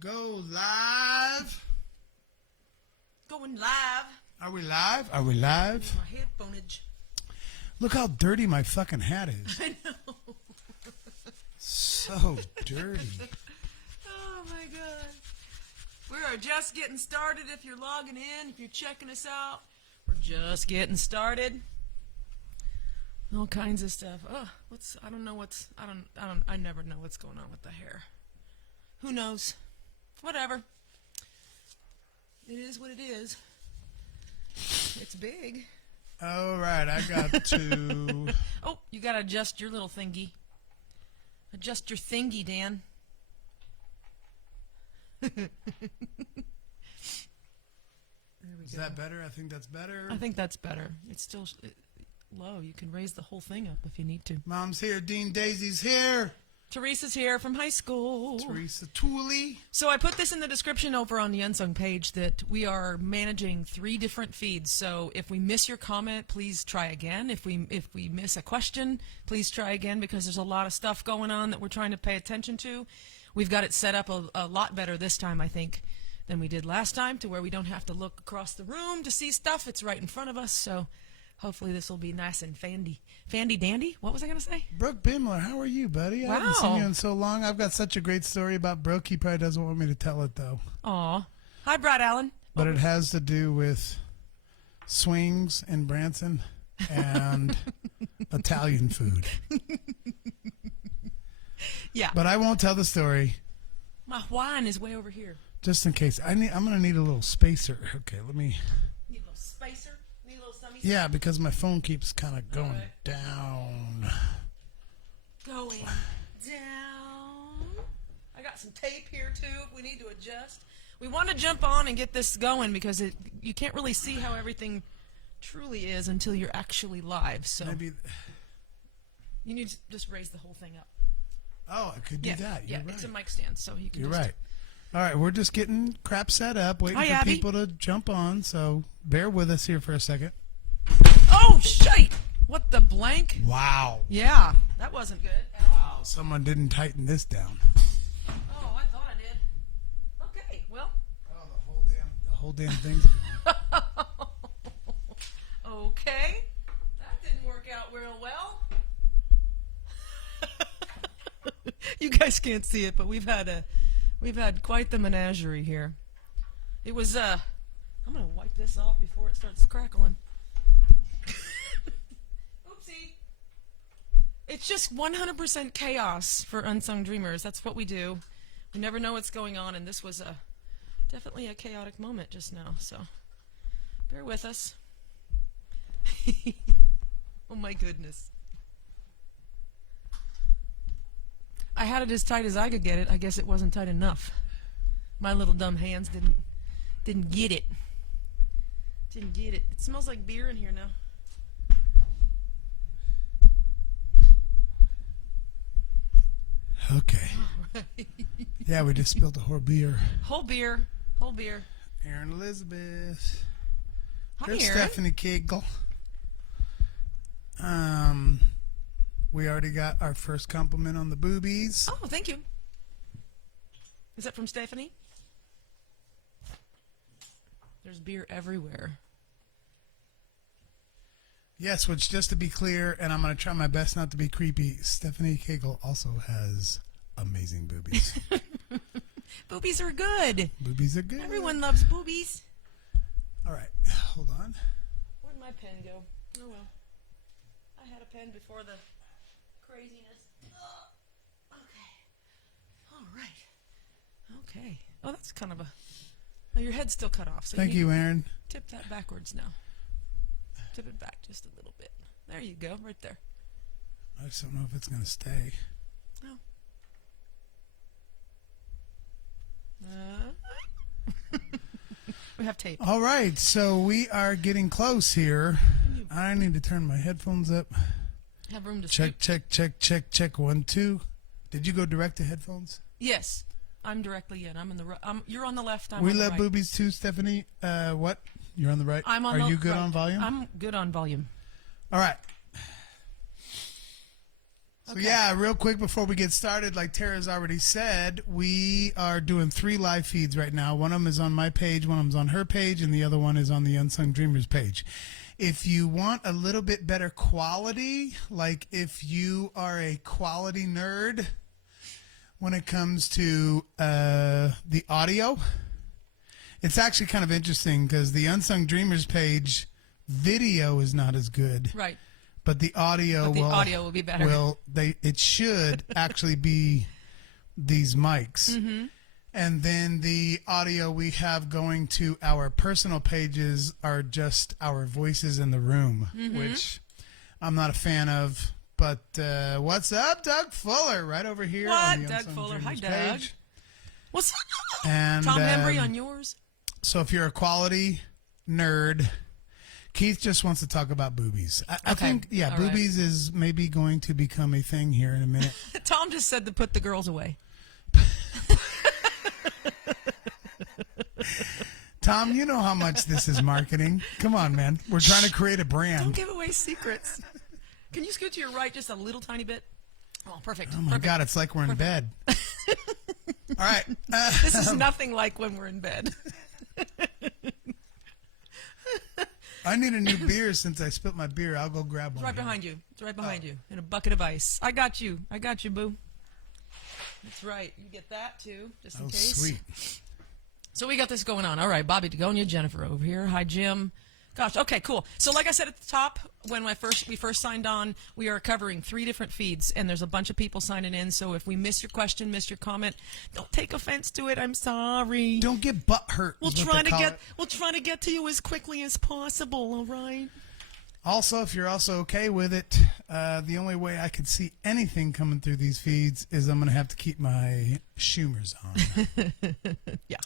Go live. Going live. Are we live? Are we live? My headphoneage. Look how dirty my fucking hat is. I know. So dirty. Oh my god. We are just getting started. If you're logging in, if you're checking us out, we're just getting started. All kinds of stuff. I never know what's going on with the hair. Who knows? Whatever. It is what it is. It's big. All right, I got to... Oh, you got to adjust your little thingy. Adjust your thingy, Dan. There we Is go. that better? I think that's better. I think that's better. It's still low. You can raise the whole thing up if you need to. Mom's here. Dean Daisy's here. Teresa's here from high school. Teresa Tooley. So I put this in the description over on the Unsung page that we are managing 3 different feeds. So if we miss your comment, please try again. If we miss a question, please try again, because there's a lot of stuff going on that we're trying to pay attention to. We've got it set up a lot better this time, I think, than we did last time, to where we don't have to look across the room to see stuff. It's right in front of us. So hopefully this will be nice and fandy dandy. What was I going to say? Brooke Bimler, how are you, buddy? I haven't seen you in so long. I've got such a great story about Brooke. He probably doesn't want me to tell it, though. Aw. Hi, Brad Allen. But it has to do with swings in Branson and Italian food. Yeah. But I won't tell the story. My wine is way over here. Just in case. I'm going to need a little spacer. Okay, let me... Need a little spacer? Need a little summy? Yeah, because my phone keeps kind of going down. Going down. I got some tape here, too, if we need to adjust. We want to jump on and get this going, because you can't really see how everything truly is until you're actually live. So Maybe... you need to just raise the whole thing up. Oh, I could do that. You're right. It's a mic stand, so you can You're just... right. All right, we're just getting crap set up, waiting Hi, for Abby. people to jump on, so bear with us here for a second. Oh, shite! What the blank? Wow. Yeah, that wasn't good at all. Someone didn't tighten this down. Oh, I thought I did. Okay, well... Oh, the whole damn thing's gone. Okay, that didn't work out real well. You guys can't see it, but we've had quite the menagerie here. It was I'm gonna wipe this off before it starts crackling. Oopsie. It's just 100% chaos for Unsung Dreamers. That's what we do. We never know what's going on, and this was definitely a chaotic moment just now. So bear with us. Oh my goodness. I had it as tight as I could get it. I guess it wasn't tight enough. My little dumb hands didn't get it. Didn't get it. It smells like beer in here now. Okay. All right. Yeah, we just spilled the whole beer. Whole beer. Whole beer. Aaron Elizabeth. Hi, There's Aaron. Stephanie Kegel. We already got our first compliment on the boobies. Oh, thank you. Is that from Stephanie? There's beer everywhere. Yes, which, just to be clear, and I'm going to try my best not to be creepy, Stephanie Kegel also has amazing boobies. Boobies are good. Boobies are good. Everyone loves boobies. All right, hold on. Where'd my pen go? Oh, well. I had a pen before the craziness. Okay. All right. Okay. Oh, that's kind of a... Oh, your head's still cut off. So Thank you, Aaron. Tip that backwards now. Tip it back just a little bit. There you go, right there. I just don't know if it's going to stay. No. We have tape. All right, so we are getting close here. I need to turn my headphones up. Have room to Check, scoot. check. 1, 2. Did you go direct to headphones? Yes, I'm directly in. I'm in the. You're on the left. I'm We on the love right. boobies too, Stephanie. What? You're on the right. I'm on Are the you good right. on volume? I'm good on volume. All right. So yeah, real quick before we get started, like Tara's already said, we are doing 3 live feeds right now. One of them is on my page, one of them's on her page, and the other one is on the Unsung Dreamers page. If you want a little bit better quality, like if you are a quality nerd when it comes to the audio, it's actually kind of interesting because the Unsung Dreamers page video is not as good. Right. But the audio will be better. It should actually be these mics. Mm-hmm. And then the audio we have going to our personal pages are just our voices in the room, which I'm not a fan of. But what's up, Doug Fuller? Right over here on the Doug Unsung Fuller. Dreamers Hi, Doug. page. What's up? And, Tom Embry on yours. So if you're a quality nerd, Keith just wants to talk about boobies. I think, all boobies is maybe going to become a thing here in a minute. Tom just said to put the girls away. Tom, you know how much this is marketing. Come on, man. We're trying to create a brand. Don't give away secrets. Can you scoot to your right just a little tiny bit? Oh, perfect. Oh, my God. It's like we're in bed. All right. This is nothing like when we're in bed. I need a new beer since I spilt my beer. I'll go grab one. It's right behind you. It's right behind you in a bucket of ice. I got you. I got you, boo. That's right. You get that, too, just in case. Oh, sweet. So we got this going on. All right, Bobby Dagonia, Jennifer over here. Hi, Jim. Gosh, okay, cool. So like I said at the top, when we first signed on, we are covering 3 different feeds, and there's a bunch of people signing in. So if we miss your question, miss your comment, don't take offense to it. I'm sorry. Don't get butt hurt. We'll try to get to you as quickly as possible. All right. Also, if you're also okay with it, the only way I could see anything coming through these feeds is I'm going to have to keep my Schumers on. Yeah.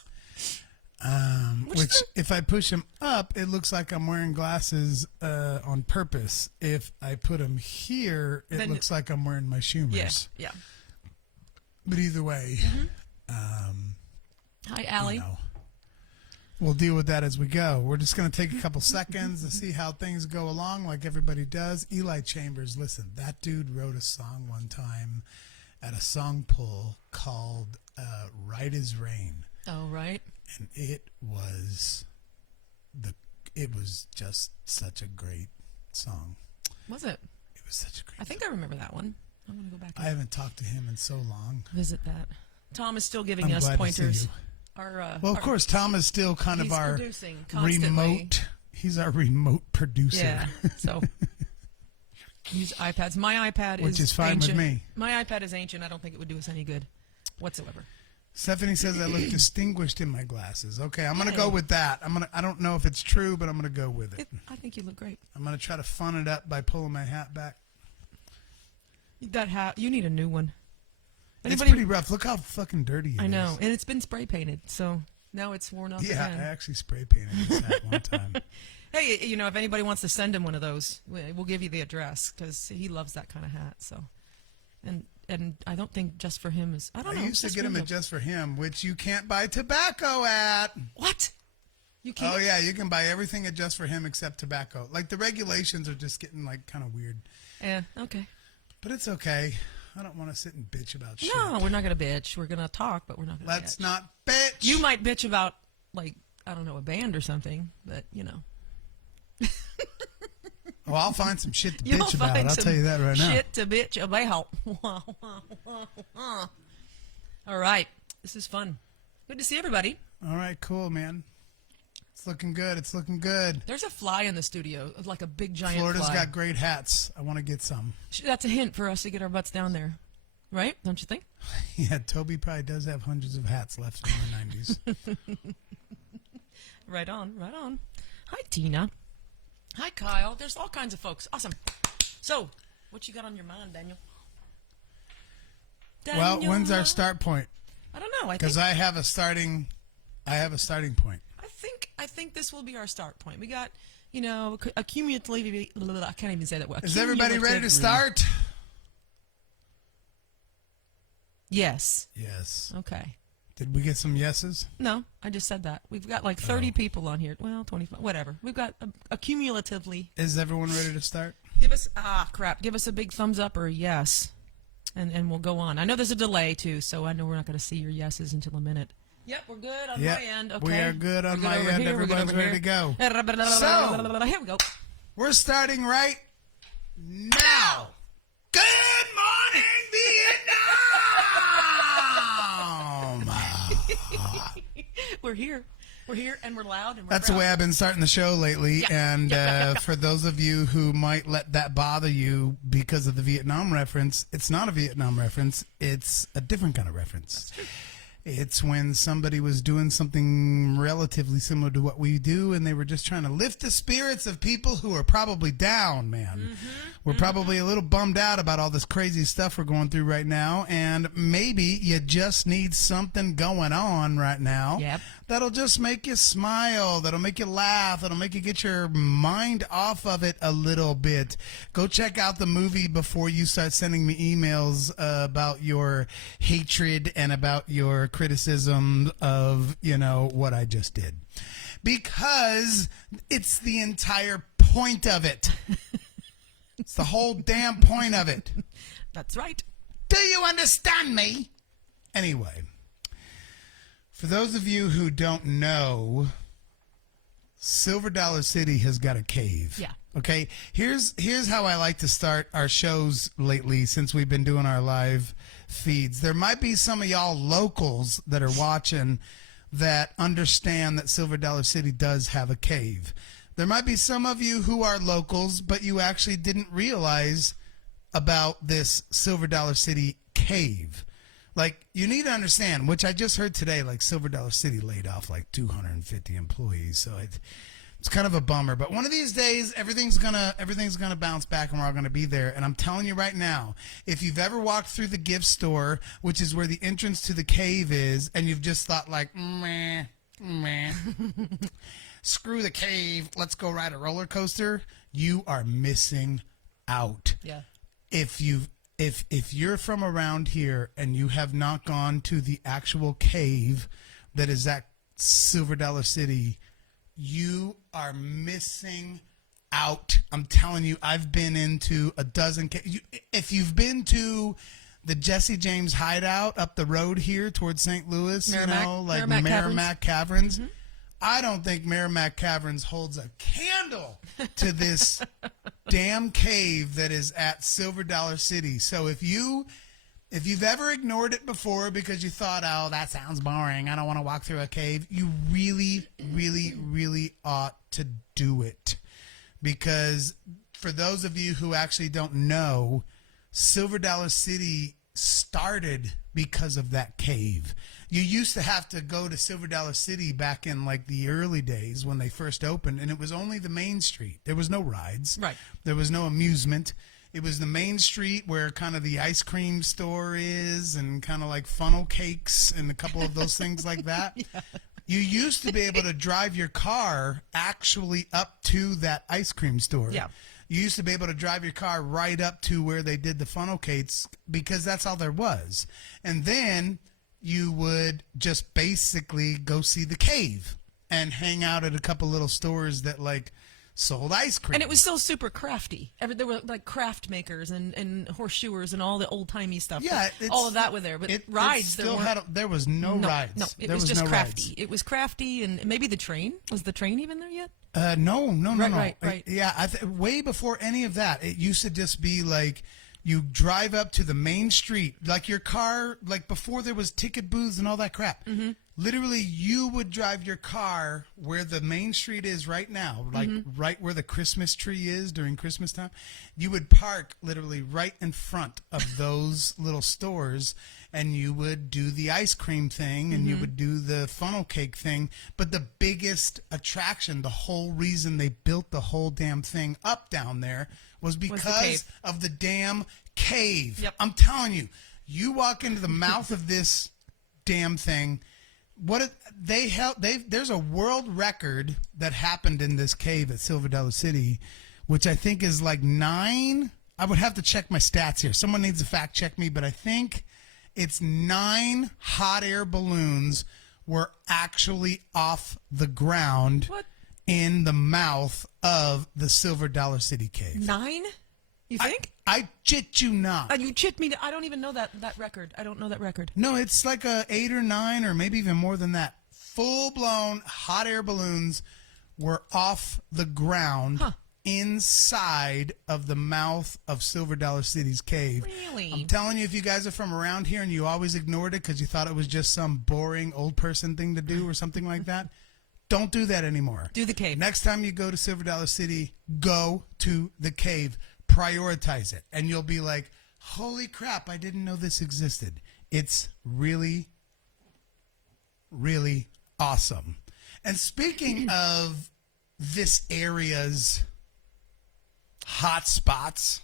Which, if I push them up, it looks like I'm wearing glasses on purpose. If I put them here, it looks like I'm wearing my Schumers. Yeah. But either way, Hi, Allie. We'll deal with that as we go. We're just going to take a couple seconds to see how things go along like everybody does. Eli Chambers, listen, that dude wrote a song one time at a song pull called Right as Rain. Oh, right. And it was just such a great song. Was it? It was such a great I think I remember that one. I'm going to go back I haven't talked to him in so long. Visit that. Tom is still giving I'm us glad pointers. to see you. Of course, Tom is still kind of our remote. He's our remote producer. Yeah. So use iPads. My iPad which is fine ancient. with me. My iPad is ancient. I don't think it would do us any good whatsoever. Stephanie says I look distinguished in my glasses. Okay, I'm going to go with that. I don't know if it's true, but I'm going to go with it. I think you look great. I'm going to try to fun it up by pulling my hat back. That hat, you need a new one. It's pretty rough. Look how fucking dirty it is. I know, and it's been spray painted, so now it's worn off Yeah, again. I actually spray painted this hat one time. Hey, if anybody wants to send him one of those, we'll give you the address because he loves that kind of hat. So, and I don't think Just for Him is. I don't know. I used to get him at Just for Him, which you can't buy tobacco at. What? You can't? Oh yeah, you can buy everything at Just for Him except tobacco. Like the regulations are just getting like kind of weird. Yeah. Okay. But it's okay. I don't want to sit and bitch about shit. No, we're not gonna bitch. We're gonna talk, but we're not gonna. Let's bitch. not bitch. You might bitch about like I don't know a band or something, but you know. Oh, I'll find some shit to bitch about. I'll tell you that right now. Shit to bitch about. All right, this is fun. Good to see everybody. All right, cool, man. It's looking good. It's looking good. There's a fly in the studio, like a big giant Florida's fly. got great hats. I want to get some. That's a hint for us to get our butts down there, right? Don't you think? Yeah, Toby probably does have hundreds of hats left from the 90s. Right on, right on. Hi, Tina. Hi, Kyle. There's all kinds of folks. Awesome. So, what you got on your mind, Daniel? Well, when's our start point? I don't know. Because I have a starting point. I think this will be our start point. We got, accumulatively. I can't even say that word. Is everybody ready to start? Yes. Yes. Okay. Did we get some yeses? No, I just said that. We've got like 30 people on here. Well, 25, whatever. We've got accumulatively. Is everyone ready to start? Give us Give us a big thumbs up or a yes. and we'll go on. I know there's a delay, too, so I know we're not going to see your yeses until a minute. Yep, we're good on my end. Okay. We are good on my end. Everybody's ready to go. So, here we go. We're starting right now. Good morning, Vietnam! We're here. We're here, and we're loud, and we're That's proud. the way I've been starting the show lately. Yeah. And for those of you who might let that bother you because of the Vietnam reference, it's not a Vietnam reference. It's a different kind of reference. That's true. It's when somebody was doing something relatively similar to what we do, and they were just trying to lift the spirits of people who are probably down, man. We're probably a little bummed out about all this crazy stuff we're going through right now, and maybe you just need something going on right now Yep. that'll just make you smile, that'll make you laugh, that'll make you get your mind off of it a little bit. Go check out the movie before you start sending me emails about your hatred and about your criticism of, what I just did. Because it's the entire point of it. It's the whole damn point of it. That's right. Do you understand me? Anyway, for those of you who don't know, Silver Dollar City has got a cave. Yeah. Okay, here's how I like to start our shows lately since we've been doing our live feeds. There might be some of y'all locals that are watching that understand that Silver Dollar City does have a cave. There might be some of you who are locals, but you actually didn't realize about this Silver Dollar City cave. Like, you need to understand, which I just heard today, like Silver Dollar City laid off like 250 employees. So it's kind of a bummer. But one of these days, everything's gonna bounce back, and we're all gonna be there. And I'm telling you right now, if you've ever walked through the gift store, which is where the entrance to the cave is, and you've just thought like, meh, screw the cave, let's go ride a roller coaster, you are missing out. Yeah. If you're from around here and you have not gone to the actual cave that is at Silver Dollar City, you are missing out. I'm telling you, I've been into a dozen caves. If you've been to the Jesse James Hideout up the road here towards St. Louis, Merrimack Caverns, I don't think Merrimack Caverns holds a candle to this damn cave that is at Silver Dollar City. So if you've ever ignored it before because you thought, oh, that sounds boring, I don't want to walk through a cave, you really, really, really ought to do it. Because for those of you who actually don't know, Silver Dollar City started because of that cave. You used to have to go to Silver Dollar City back in like the early days when they first opened, and it was only the main street. There was no rides. Right. There was no amusement. It was the main street where kind of the ice cream store is and kind of like funnel cakes and a couple of those things like that. Yeah. You used to be able to drive your car actually up to that ice cream store. Yeah. You used to be able to drive your car right up to where they did the funnel cakes because that's all there was. And then you would just basically go see the cave and hang out at a couple little stores that like sold ice cream. And it was still super crafty. There were like craft makers and horseshoers and all the old timey stuff. Yeah, all of that was there. But rides, there was no rides. No, it was just crafty. It was crafty, and maybe the train. Was the train even there yet? No. Right. Yeah, way before any of that, it used to just be like you drive up to the main street, like your car, like before there was ticket booths and all that crap. Mm-hmm. Literally, you would drive your car where the main street is right now, like right where the Christmas tree is during Christmas time. You would park literally right in front of those little stores, and you would do the ice cream thing, and you would do the funnel cake thing. But the biggest attraction, the whole reason they built the whole damn thing up down there was because of the damn cave. Yep. I'm telling you, you walk into the mouth of this damn thing. There's a world record that happened in this cave at Silver Dollar City, which I think is like 9. I would have to check my stats here. Someone needs to fact check me, but I think it's 9 hot air balloons were actually off the ground What? in the mouth of the Silver Dollar City cave. 9? You think? I chit you not. You chit me. I don't even know that record. I don't know that record. No, it's like a 8 or 9 or maybe even more than that. Full-blown hot air balloons were off the ground inside of the mouth of Silver Dollar City's cave. Really? I'm telling you, if you guys are from around here and you always ignored it because you thought it was just some boring old person thing to do or something like that, don't do that anymore. Do the cave. Next time you go to Silver Dollar City, go to the cave. Prioritize it. And you'll be like, holy crap, I didn't know this existed. It's really, really awesome. And speaking of this area's hot spots.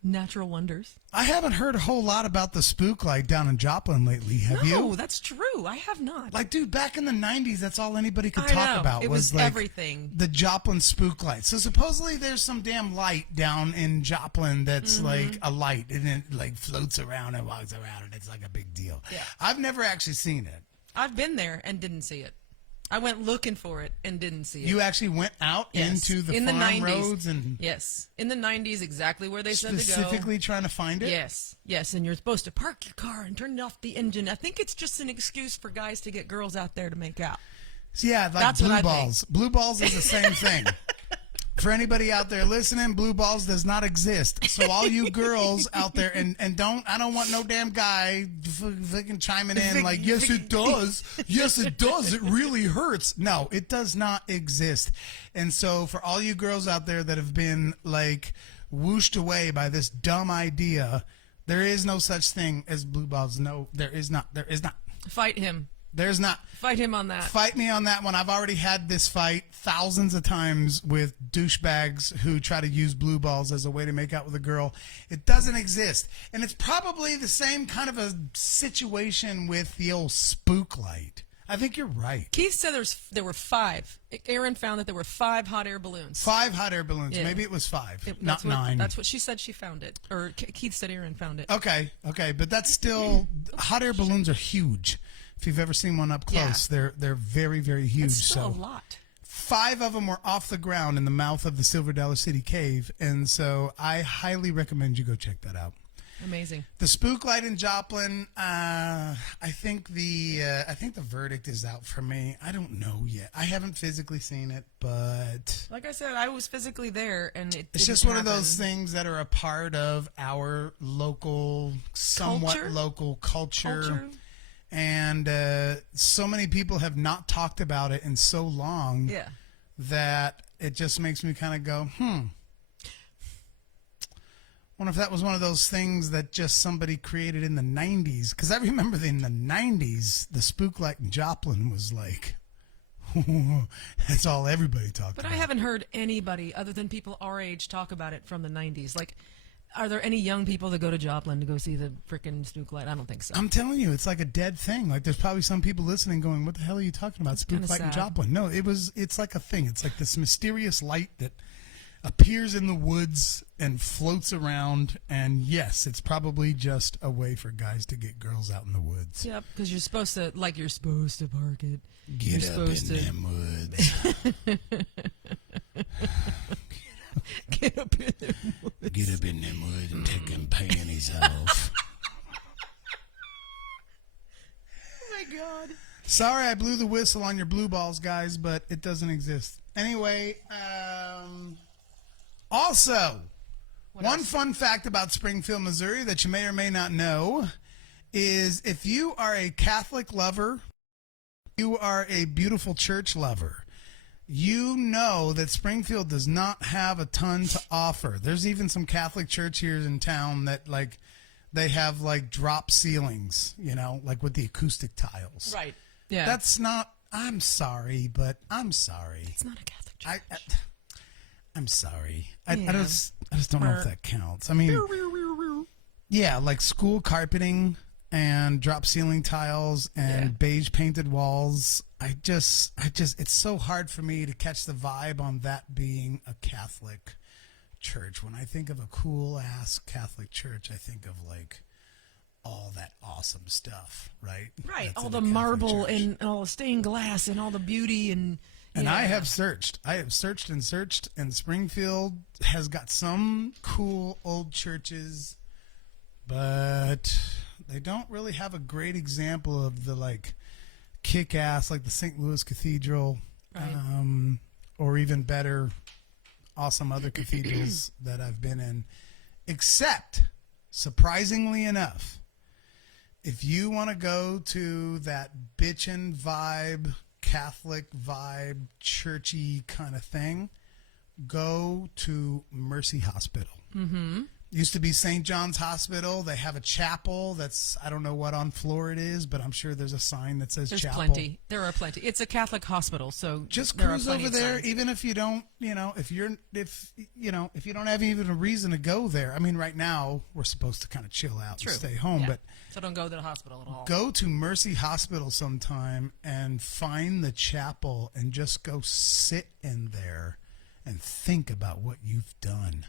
Natural wonders. I haven't heard a whole lot about the spook light down in Joplin lately. Have you? No, that's true. I have not. Like, dude, back in the 90s, that's all anybody could I talk know. about It was like everything. the Joplin spook light. So supposedly there's some damn light down in Joplin that's like a light, and it like floats around and walks around, and it's like a big deal. Yeah. I've never actually seen it. I've been there and didn't see it. I went looking for it and didn't see it. You actually went out into the farm 90s. roads and Yes, in the 90s, exactly where they said to go. specifically trying to find it? Yes, and you're supposed to park your car and turn off the engine. I think it's just an excuse for guys to get girls out there to make out. Yeah, like That's what blue I balls. think. Blue balls is the same thing. For anybody out there listening, blue balls does not exist. So all you girls out there, and I don't want no damn guy fucking chiming in like, yes, it does. Yes, it does. It really hurts. No, it does not exist. And so for all you girls out there that have been like whooshed away by this dumb idea, there is no such thing as blue balls. No, there is not. There is not. Fight him. There's not. Fight him on that. Fight me on that one. I've already had this fight thousands of times with douchebags who try to use blue balls as a way to make out with a girl. It doesn't exist. And it's probably the same kind of a situation with the old spook light. I think you're right. Keith said there were 5. Aaron found that there were 5 hot air balloons. 5 hot air balloons. Yeah. Maybe it was 5, That's not 9. That's what she said. She found it, or Keith said Aaron found it. Okay, but that's still hot air balloons are huge. If you've ever seen one up close, they're very, very huge. That's still so a lot. 5 of them were off the ground in the mouth of the Silver Dollar City cave, and so I highly recommend you go check that out. Amazing. The spook light in Joplin. I think the verdict is out for me. I don't know yet. I haven't physically seen it, but Like I said, I was physically there, and it's just one of those things that are a part of our local, somewhat local culture. And so many people have not talked about it in so long that it just makes me kind of go, wonder if that was one of those things that just somebody created in the 90s. Because I remember in the 90s, the spook light in Joplin was like, that's all everybody talked about. But I haven't heard anybody other than people our age talk about it from the 90s. Like, are there any young people that go to Joplin to go see the frickin' spook light? I don't think so. I'm telling you, it's like a dead thing. Like, there's probably some people listening going, what the hell are you talking about? Spook light in Joplin. No, it's like a thing. It's like this mysterious light that appears in the woods and floats around. And yes, it's probably just a way for guys to get girls out in the woods. Yep, because you're supposed to park it. Get up in them woods. Get up in them woods. Get up in them woods and take them panties off. Oh my God. Sorry I blew the whistle on your blue balls, guys, but it doesn't exist. Anyway, also, one fun fact about Springfield, Missouri that you may or may not know is if you are a Catholic lover, you are a beautiful church lover, you know that Springfield does not have a ton to offer. There's even some Catholic church here in town that, like, they have, like, drop ceilings, you know, like with the acoustic tiles. Right. Yeah. That's not, I'm sorry, but I'm sorry. It's not a Catholic church. I'm sorry. I just don't know if that counts. I mean, yeah, like school carpeting and drop ceiling tiles and beige painted walls. I just, it's so hard for me to catch the vibe on that being a Catholic church. When I think of a cool ass Catholic church, I think of like all that awesome stuff, right? Right. That's all in the a Catholic marble church. and all the stained glass and all the beauty and And I have searched. I have searched and searched, and Springfield has got some cool old churches, but they don't really have a great example of the like kick-ass, like the St. Louis Cathedral, Right. or even better, awesome other cathedrals that I've been in. Except, surprisingly enough, if you want to go to that bitchin' vibe, Catholic vibe, churchy kind of thing, go to Mercy Hospital. Mm-hmm. Used to be St. John's Hospital. They have a chapel that's, I don't know what on floor it is, but I'm sure there's a sign that says There's chapel. plenty. There are plenty. It's a Catholic hospital, so Just there cruise are plenty over of there, signs. even if you don't, if you don't have even a reason to go there. I mean, right now we're supposed to kind of chill out True. and stay home, Yeah. but So don't go to the hospital at all. go to Mercy Hospital sometime and find the chapel and just go sit in there and think about what you've done.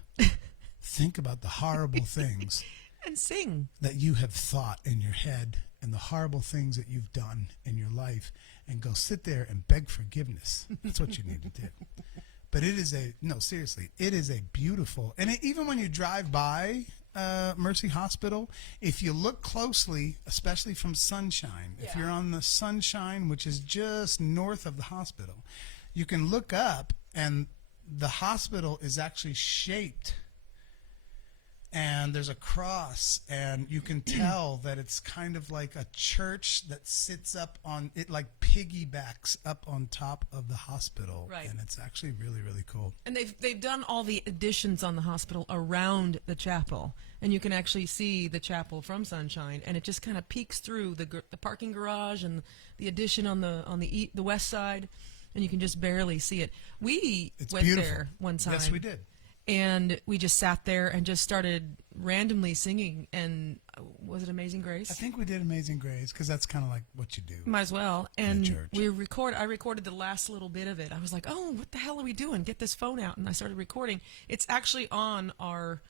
Think about the horrible things And sing. that you have thought in your head and the horrible things that you've done in your life, and go sit there and beg forgiveness. That's what you need to do. But it is seriously, it is a beautiful, and even when you drive by Mercy Hospital, if you look closely, especially from Sunshine, if Yeah. you're on the Sunshine, which is just north of the hospital, you can look up, and the hospital is actually shaped, and there's a cross, and you can tell that it's kind of like a church that sits up on it, like piggybacks up on top of the hospital. Right. And it's actually really, really cool. And they've done all the additions on the hospital around the chapel, and you can actually see the chapel from Sunshine, and it just kind of peeks through the parking garage and the addition on the west side, and you can just barely see it. We It's went beautiful. there one time. Yes, we did. And we just sat there and just started randomly singing. And was it Amazing Grace? I think we did Amazing Grace, because that's kind of like what you do. Might as well. And church. I recorded the last little bit of it. I was like, oh, what the hell are we doing? Get this phone out. And I started recording. It's actually on our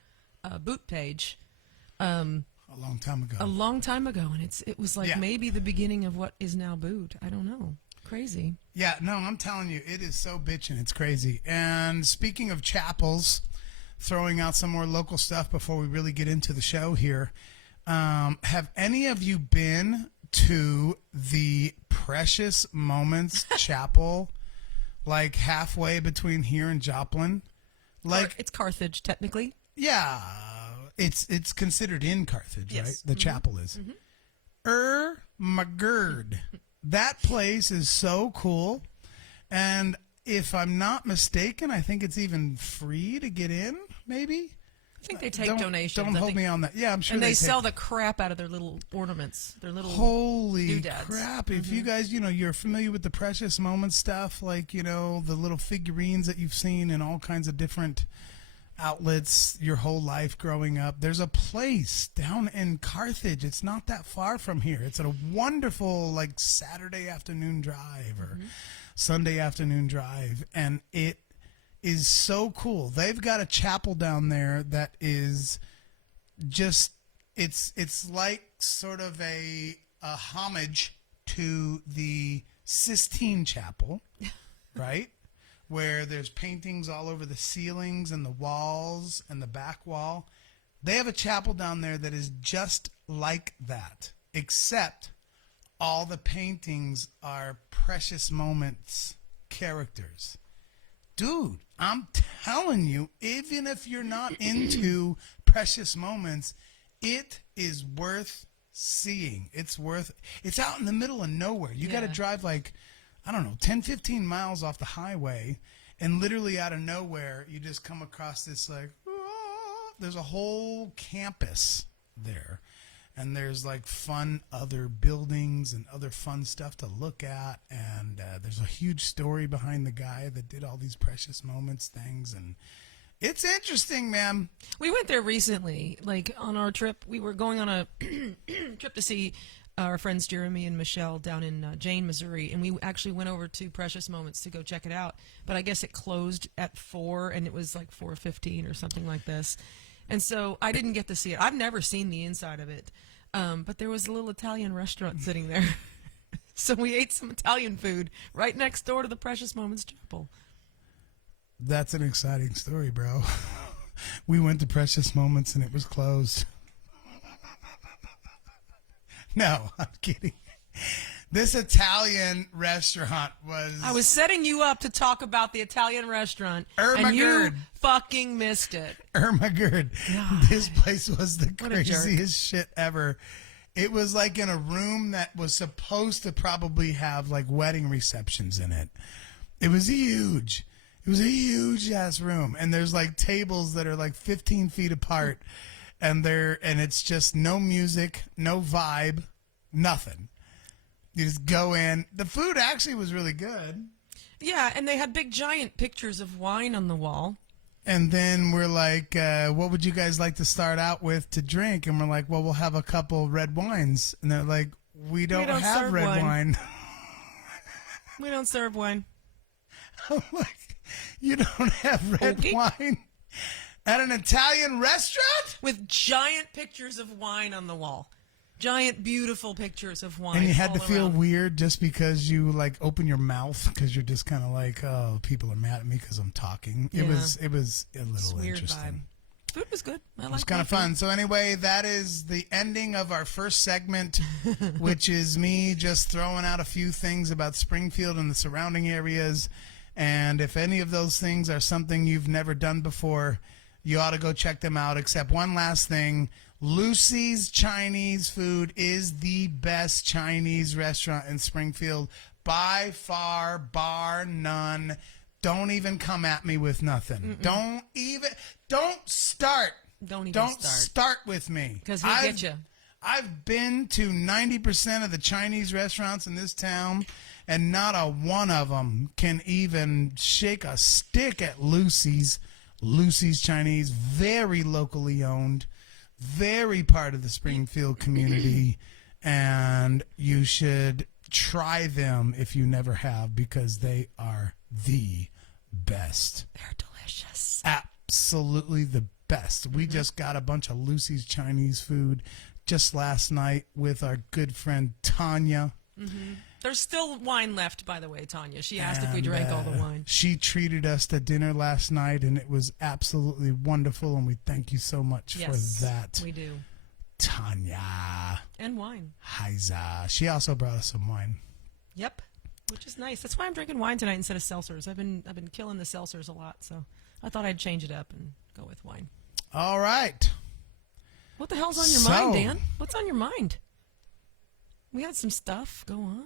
boot page A long time ago. a long time ago. And it was like Yeah. maybe the beginning of what is now boot. I don't know. Crazy. Yeah, no, I'm telling you, it is so bitchin'. It's crazy. And speaking of chapels, throwing out some more local stuff before we really get into the show here. Have any of you been to the Precious Moments Chapel, like halfway between here and Joplin? Like, It's Carthage, technically. yeah, it's considered in Carthage, Yes. right? The chapel is. My gird. That place is so cool. And if I'm not mistaken, I think it's even free to get in, maybe? I think they take Don't- donations. Don't I hold think- me on that. Yeah, I'm sure And they take- sell the crap out of their little ornaments. Their little Holy doodads. crap. If you guys, you're familiar with the Precious Moments stuff, like, the little figurines that you've seen in all kinds of different outlets your whole life growing up, there's a place down in Carthage. It's not that far from here. It's a wonderful, like, Saturday afternoon drive or Sunday afternoon drive, and it is so cool. They've got a chapel down there that is just it's like sort of a homage to the Sistine Chapel, right? Where there's paintings all over the ceilings and the walls and the back wall. They have a chapel down there that is just like that, except all the paintings are Precious Moments characters. Dude, I'm telling you, even if you're not into Precious Moments, it is worth seeing. It's out in the middle of nowhere. You got to Yeah. drive like, I don't know, 10, 15 miles off the highway, and literally out of nowhere, you just come across this like, there's a whole campus there. And there's like fun other buildings and other fun stuff to look at. And there's a huge story behind the guy that did all these Precious Moments things. And it's interesting, man. We went there recently, like on our trip. We were going on a trip to see our friends Jeremy and Michelle down in Jane, Missouri, and we actually went over to Precious Moments to go check it out. But I guess it closed at 4, and it was like 4:15 or something like this. And so I didn't get to see it. I've never seen the inside of it, but there was a little Italian restaurant sitting there. So we ate some Italian food right next door to the Precious Moments Chapel. That's an exciting story, bro. We went to Precious Moments and it was closed. No, I'm kidding. This Italian restaurant was... I was setting you up to talk about the Italian restaurant, and you fucking missed it. My God. This place was the What a jerk. craziest shit ever. It was like in a room that was supposed to probably have like wedding receptions in it. It was huge. It was a huge ass room, and there's like tables that are like 15 feet apart, and it's just no music, no vibe, nothing. You just go in. The food actually was really good. Yeah, and they had big giant pictures of wine on the wall. And then we're like, what would you guys like to start out with to drink? And we're like, well, we'll have a couple red wines. And they're like, we don't have red wine. We don't serve wine. I'm like, you don't have red wine at an Italian restaurant? With giant pictures of wine on the wall. Giant, beautiful pictures of wine. And you had to feel around. weird just because you like open your mouth because you're just kind of like, oh, people are mad at me because I'm talking. It was a little weird interesting. Vibe. Food was good. It was kind of fun. So anyway, that is the ending of our first segment, which is me just throwing out a few things about Springfield and the surrounding areas. And if any of those things are something you've never done before, you ought to go check them out. Except one last thing. Lucy's Chinese food is the best Chinese restaurant in Springfield by far, bar none. Don't even come at me with nothing. Don't start. Don't start with me. Because he'll get you. I've been to 90% of the Chinese restaurants in this town, and not a one of them can even shake a stick at Lucy's. Lucy's Chinese, very locally owned. Very part of the Springfield community, and you should try them if you never have because they are the best. They're delicious. Absolutely the best. We just got a bunch of Lucy's Chinese food just last night with our good friend Tanya. There's still wine left, by the way, Tanya. She asked if we drank all the wine. She treated us to dinner last night, and it was absolutely wonderful, and we thank you so much for that. We do. Tanya. And wine. Heiza. She also brought us some wine. Yep. Which is nice. That's why I'm drinking wine tonight instead of seltzers. I've been killing the seltzers a lot, so I thought I'd change it up and go with wine. All right. What the hell's on your mind, Dan? What's on your mind? We had some stuff go on.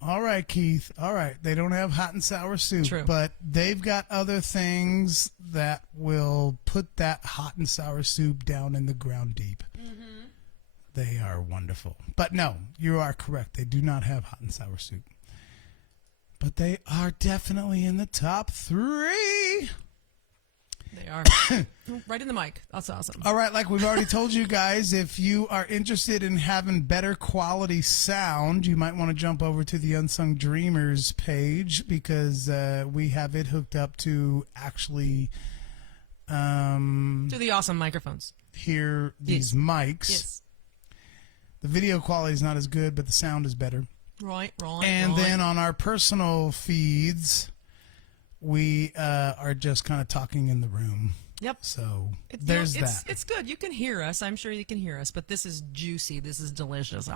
All right, Keith. All right. They don't have hot and sour soup, True. But they've got other things that will put that hot and sour soup down in the ground deep. They are wonderful. But no, you are correct. They do not have hot and sour soup. But they are definitely in the top 3. They are. Right in the mic. That's awesome. All right, like we've already told you guys, if you are interested in having better quality sound, you might want to jump over to the Unsung Dreamers page because we have it hooked up to actually to the awesome microphones. Hear these mics. Yes. The video quality is not as good, but the sound is better. Right. And then on our personal feeds, we are just kind of talking in the room. Yep. So there's that. It's good. You can hear us. I'm sure you can hear us, but this is juicy. This is delicious.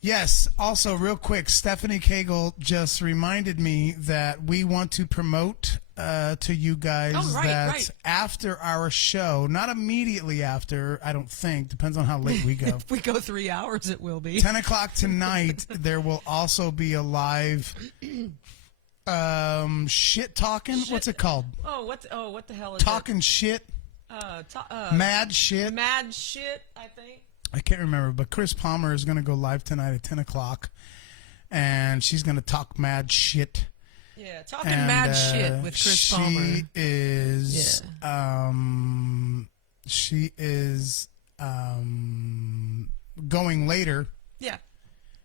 Yes. Also, real quick, Stephanie Cagle just reminded me that we want to promote to you guys that after our show, not immediately after, I don't think, depends on how late we go. If we go 3 hours, it will be. 10 o'clock tonight, there will also be a live shit talking. What's it called? What the hell is Talking shit. Mad shit. Mad shit, I think. I can't remember, but Chris Palmer is going to go live tonight at 10 o'clock, and she's going to talk mad shit. Yeah, talking mad shit with Chris Palmer. She is going later. Yeah.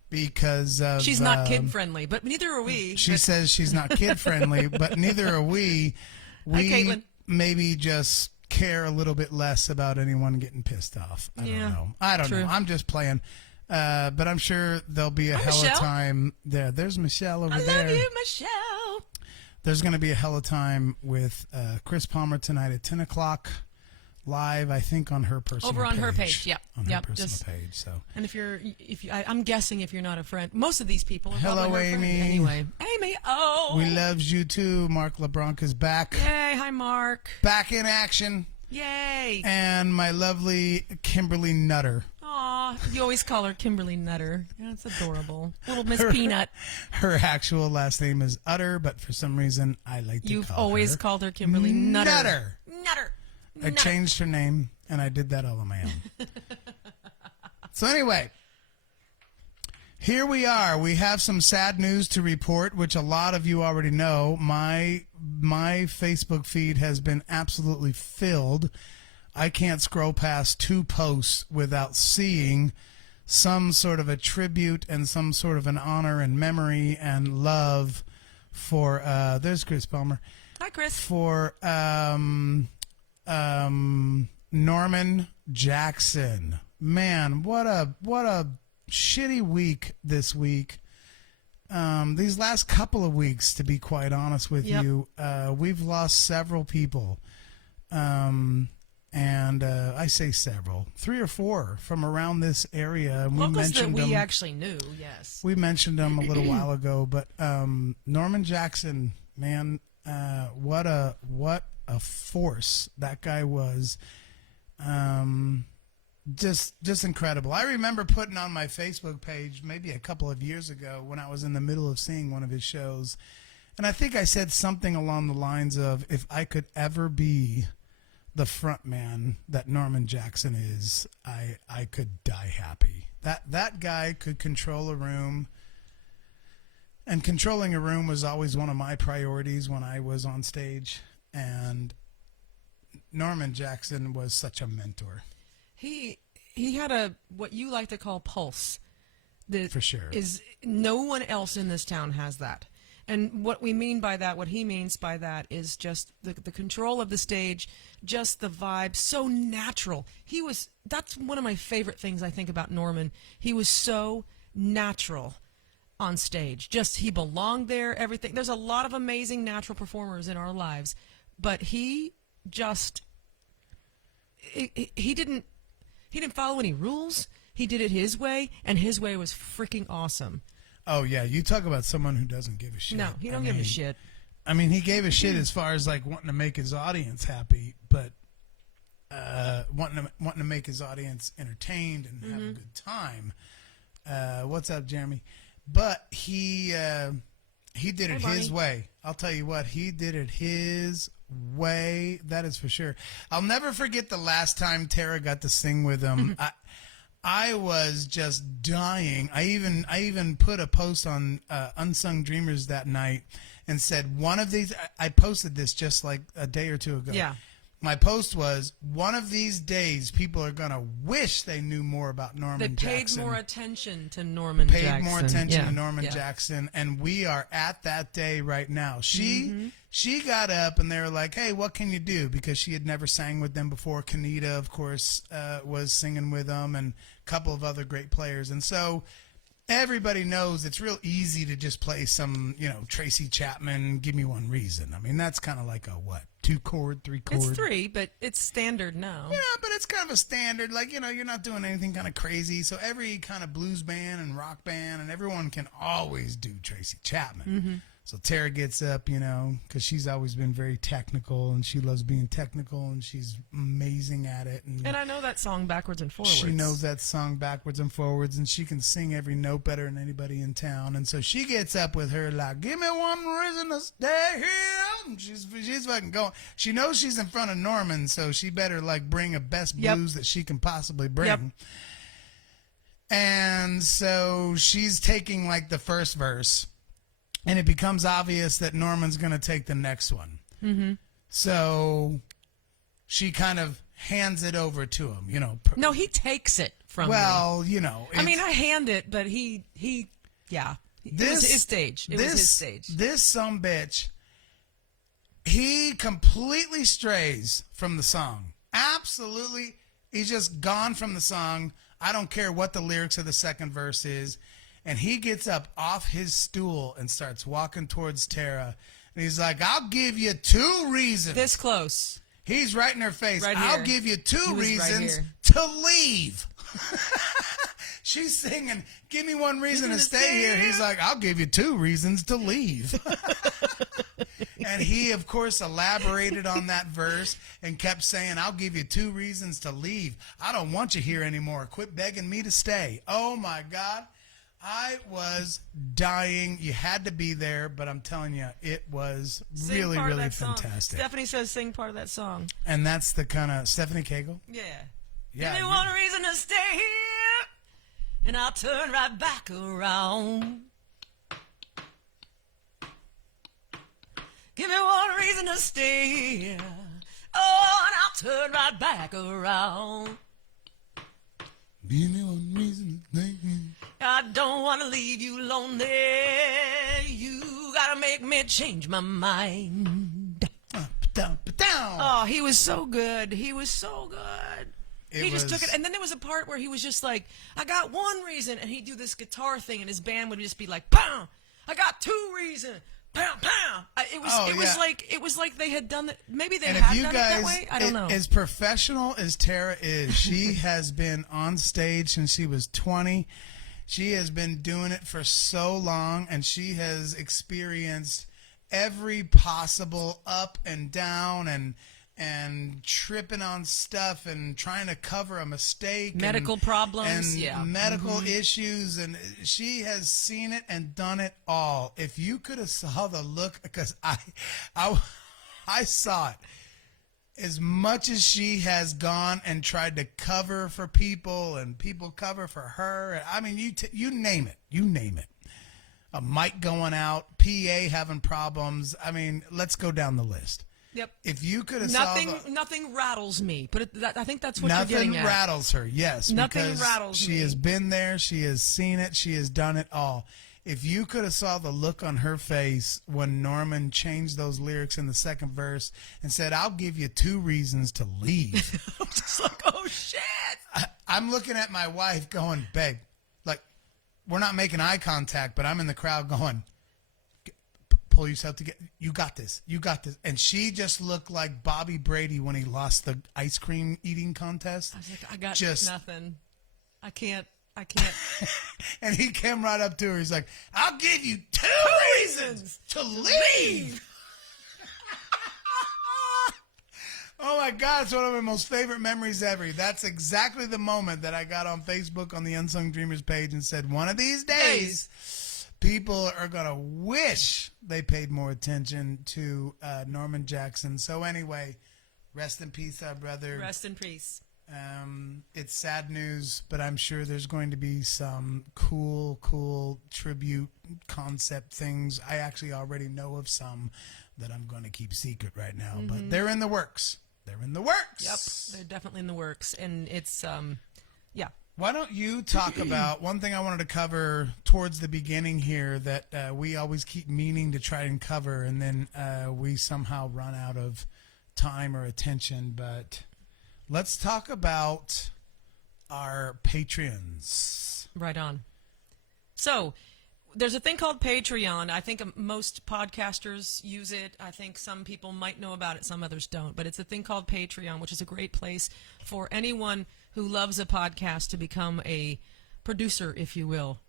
Because of, she's not kid friendly, but neither are we. She says she's not kid friendly, but neither are we. We maybe just care a little bit less about anyone getting pissed off. I don't know. I'm just playing. But I'm sure there'll be a hell of Michelle. time there. There's Michelle over I there. love you, Michelle. There's going to be a hell of time with Chris Palmer tonight at 10 o'clock live, I think, on her personal page. Over on her page, yep. On her Yep, personal page. So. And I'm guessing if you're not a friend, most of these people are Hello, probably her friend. Amy. Anyway, Amy, We loves you too. Mark LeBronc is back. Yay, hi, Mark. Back in action. Yay. And my lovely Kimberly Nutter. Aw, you always call her Kimberly Nutter. Yeah, it's adorable. Little Miss Peanut. Her actual last name is Utter, but for some reason I like to You've call always her called her Kimberly Nutter. Nutter. Nutter. I changed her name, and I did that all on my own. So anyway, here we are. We have some sad news to report, which a lot of you already know. My Facebook feed has been absolutely filled. I can't scroll past 2 posts without seeing some sort of a tribute and some sort of an honor and memory and love for there's Chris Palmer. Hi, Chris. For Norman Jackson. Man, what a shitty week this week. These last couple of weeks, to be quite honest with you, we've lost several people. And I say several, 3 or 4 from around this area. And Locals that we actually knew, yes. We mentioned them a little while ago, but Norman Jackson, man, what a force that guy was. Just incredible. I remember putting on my Facebook page maybe a couple of years ago when I was in the middle of seeing one of his shows, and I think I said something along the lines of, if I could ever be the front man that Norman Jackson is, I could die happy. That guy could control a room, and controlling a room was always one of my priorities when I was on stage, and Norman Jackson was such a mentor. He had a what you like to call pulse. That For sure. Is no one else in this town has that. And what we mean by that, what he means by that, is just the control of the stage, just the vibe, so natural. That's one of my favorite things I think about Norman. He was so natural on stage. Just, he belonged there, everything. There's a lot of amazing natural performers in our lives, but he just, he didn't follow any rules. He did it his way, and his way was freaking awesome. Oh, yeah. You talk about someone who doesn't give a shit. No, he don't give a shit. I mean, he gave a shit as far as like wanting to make his audience happy, but wanting to make his audience entertained and have a good time. What's up, Jeremy? But he did it his way. I'll tell you what, he did it his way. That is for sure. I'll never forget the last time Tara got to sing with him. I was just dying. I even put a post on Unsung Dreamers that night and said, one of these, I posted this just like a day or 2 ago. Yeah. My post was, one of these days, people are going to wish they knew more about Norman Jackson. They paid more attention to Norman Jackson. Paid more attention to Norman Jackson, and we are at that day right now. She got up, and they were like, hey, what can you do? Because she had never sang with them before. Kanita, of course, was singing with them, and a couple of other great players. And so everybody knows it's real easy to just play some, Tracy Chapman, Give Me One Reason. I mean, that's kind of like a, 2-chord, 3-chord? It's 3, but it's standard now. Yeah, but it's kind of a standard. Like, you're not doing anything kind of crazy. So every kind of blues band and rock band and everyone can always do Tracy Chapman. So Tara gets up, because she's always been very technical, and she loves being technical, and she's amazing at it. And I know that song backwards and forwards. She knows that song backwards and forwards, and she can sing every note better than anybody in town. And so she gets up with her, like, give me one reason to stay here. And she's fucking going. She knows she's in front of Norman, so she better, like, bring a best blues that she can possibly bring. Yep. And so she's taking, like, the first verse. And it becomes obvious that Norman's going to take the next one. So she kind of hands it over to him, No, he takes it from me. Well, I mean, I hand it, but he it was his stage. It was his stage. This sumbitch, he completely strays from the song. Absolutely. He's just gone from the song. I don't care what the lyrics of the second verse is. And he gets up off his stool and starts walking towards Tara. And he's like, I'll give you 2 reasons. This close. He's right in her face. Right I'll here. give you 2 He was right reasons here. to leave. She's singing, give me 1 reason to stay here. He's like, I'll give you 2 reasons to leave. And he, of course, elaborated on that verse and kept saying, I'll give you 2 reasons to leave. I don't want you here anymore. Quit begging me to stay. Oh, my God. I was dying. You had to be there, but I'm telling you, it was really, really fantastic. Stephanie says sing part of that song. And that's the kind of Stephanie Cagle? Yeah. Yeah. Give me 1 reason to stay here, and I'll turn right back around. Give me 1 reason to stay here, oh, and I'll turn right back around. Give me 1 reason to stay here. I don't want to leave you lonely. You gotta make me change my mind. Up, down, down. Oh, he was so good. He was so good. He just took it. And then there was a part where he was just like, I got 1 reason. And he'd do this guitar thing, and his band would just be like, pow! I got 2 reasons. Pow, pow! It was like they had done it. Maybe they had done it that way. I don't know. As professional as Tara is, she has been on stage since she was 20. She has been doing it for so long, and she has experienced every possible up and down and tripping on stuff and trying to cover a mistake. Medical problems. And medical issues. And she has seen it and done it all. If you could have saw the look, because I saw it. As much as she has gone and tried to cover for people and people cover for her, I mean, you name it. A mic going out, PA having problems. I mean, let's go down the list. Yep. If you could have nothing rattles me. I think that's what you're nothing getting at. rattles her. Yes. Nothing because rattles she me. has been there. She has seen it. She has done it all. If you could have saw the look on her face when Norman changed those lyrics in the second verse and said, I'll give you 2 reasons to leave. I'm just like, oh, shit. I'm looking at my wife going, babe, like, we're not making eye contact, but I'm in the crowd going, pull yourself together. You got this. You got this. And she just looked like Bobby Brady when he lost the ice cream eating contest. I was like, I got nothing. I can't. And he came right up to her. He's like, I'll give you 2 reasons to leave. Oh, my God. It's one of my most favorite memories ever. That's exactly the moment that I got on Facebook on the Unsung Dreamers page and said, one of these days, people are going to wish they paid more attention to Norman Jackson. So anyway, rest in peace, our brother. Rest in peace. It's sad news, but I'm sure there's going to be some cool tribute concept things. I actually already know of some that I'm going to keep secret right now, but they're in the works. They're in the works. Yep, they're definitely in the works, and it's yeah. Why don't you talk about one thing I wanted to cover towards the beginning here that we always keep meaning to try and cover, and then we somehow run out of time or attention, but let's talk about our Patreons. Right on. So, there's a thing called Patreon. I think most podcasters use it. I think some people might know about it, some others don't. But it's a thing called Patreon, which is a great place for anyone who loves a podcast to become a producer, if you will,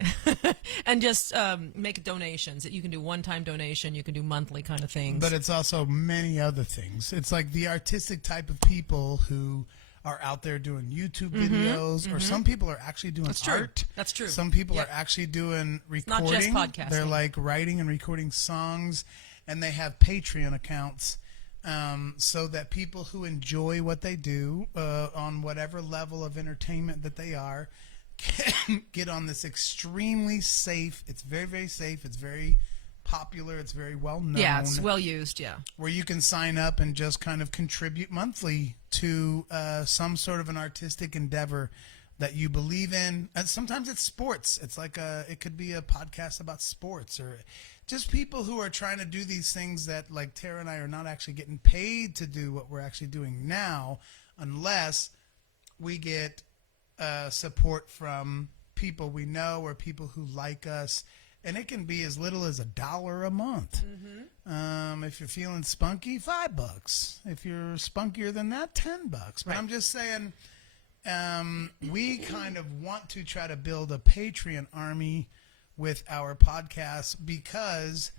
and just make donations. You can do one-time donation. You can do monthly kind of things. But it's also many other things. It's like the artistic type of people who are out there doing YouTube videos, or some people are actually doing art. That's true. Some people are actually doing recording. Not just podcasting. They're like writing and recording songs, and they have Patreon accounts so that people who enjoy what they do on whatever level of entertainment that they are can get on this extremely safe. It's very, very safe. It's very popular. It's very well known. Yeah, it's well used. Yeah, where you can sign up and just kind of contribute monthly to some sort of an artistic endeavor that you believe in. And sometimes it's sports. It's like it could be a podcast about sports, or just people who are trying to do these things that, like Tara and I, are not actually getting paid to do what we're actually doing now, unless we get support from people we know or people who like us. And it can be as little as $1 a month. If you're feeling spunky, $5. If you're spunkier than that, $10. But Right. I'm just saying, we kind of want to try to build a Patreon army with our podcast because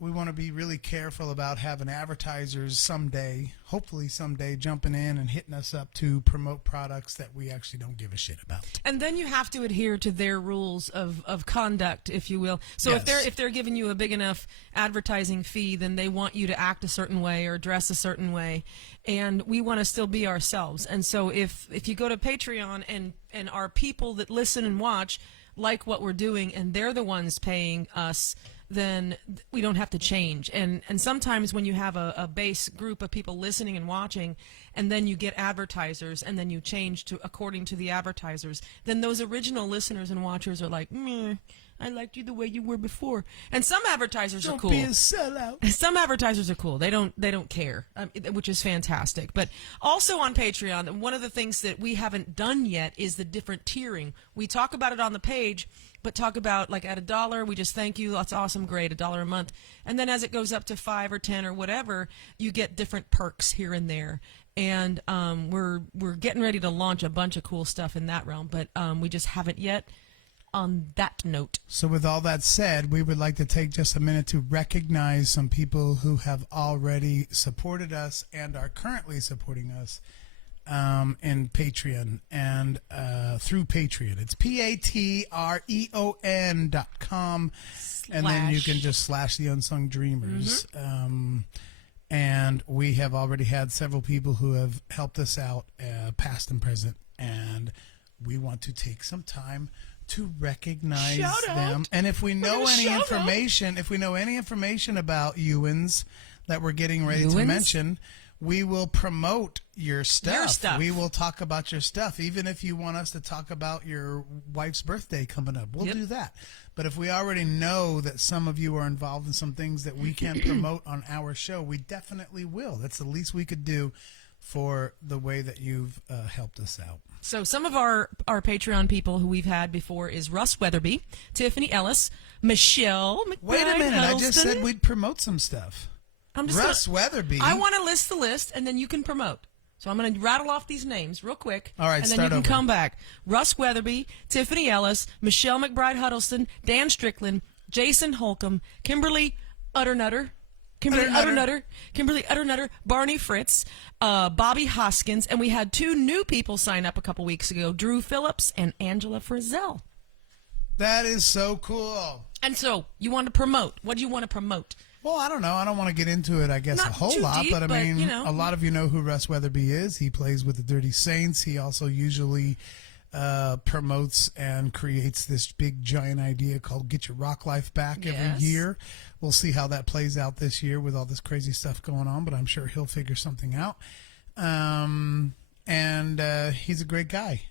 we want to be really careful about having advertisers someday, hopefully someday, jumping in and hitting us up to promote products that we actually don't give a shit about. And then you have to adhere to their rules of conduct, if you will. So Yes. if they're giving you a big enough advertising fee, then they want you to act a certain way or dress a certain way. And we want to still be ourselves. And so if you go to Patreon and our people that listen and watch like what we're doing and they're the ones paying us, then we don't have to change. And sometimes when you have a base group of people listening and watching, and then you get advertisers, and then you change to according to the advertisers, then those original listeners and watchers are like, I liked you the way you were before. And some advertisers are cool. Don't be a sellout. Some advertisers are cool. They don't care, which is fantastic. But also on Patreon, one of the things that we haven't done yet is the different tiering. We talk about it on the page, but talk about like at $1, we just thank you. That's awesome, great, $1 a month. And then as it goes up to 5 or 10 or whatever, you get different perks here and there. And we're getting ready to launch a bunch of cool stuff in that realm, but we just haven't yet. On that note. So with all that said, we would like to take just a minute to recognize some people who have already supported us and are currently supporting us in Patreon and through Patreon. It's patreon.com, and then you can just / the Unsung Dreamers. And we have already had several people who have helped us out, past and present, and we want to take some time to recognize Shout them. out. And if we know any shout out. information about Ewans that we're getting ready to Ewans? mention, we will promote your stuff. Your stuff. We will talk about your stuff. Even if you want us to talk about your wife's birthday coming up, we'll Yep. do that. But if we already know that some of you are involved in some things that we can promote on our show, we definitely will. That's the least we could do for the way that you've helped us out. So some of our Patreon people who we've had before is Russ Weatherby, Tiffany Ellis, Michelle McBride Wait a minute. I just Huddleston. said we'd promote some stuff. I'm just Russ gonna, Weatherby. I want to list the list, and then you can promote. So I'm going to rattle off these names real quick. All right, and then start you can over. come back. Russ Weatherby, Tiffany Ellis, Michelle McBride Huddleston, Dan Strickland, Jason Holcomb, Kimberly Utternutter, Barney Fritz, Bobby Hoskins, and we had 2 new people sign up a couple weeks ago, Drew Phillips and Angela Frizzell. That is so cool. And so you want to promote. What do you want to promote? Well, I don't know. I don't want to get into it, I guess, Not a whole too lot. deep, but, I but, mean, you know. a lot of you know who Russ Weatherby is. He plays with the Dirty Saints. He also usually promotes and creates this big, giant idea called Get Your Rock Life Back every Yes. year. We'll see how that plays out this year with all this crazy stuff going on, but I'm sure he'll figure something out. And he's a great guy.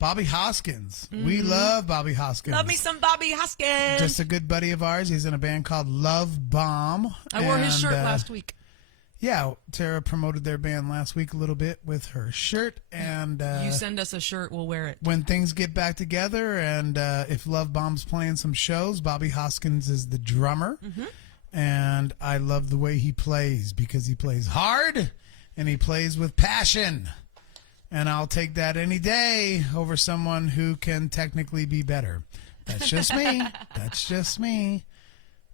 Bobby Hoskins. We love Bobby Hoskins. Love me some Bobby Hoskins. Just a good buddy of ours. He's in a band called Love Bomb. I wore his And, shirt last week. Yeah, Tara promoted their band last week a little bit with her shirt. And You send us a shirt, we'll wear it. when things get back together and if Love Bomb's playing some shows, Bobby Hoskins is the drummer. And I love the way he plays because he plays hard and he plays with passion. And I'll take that any day over someone who can technically be better. That's just me. That's just me.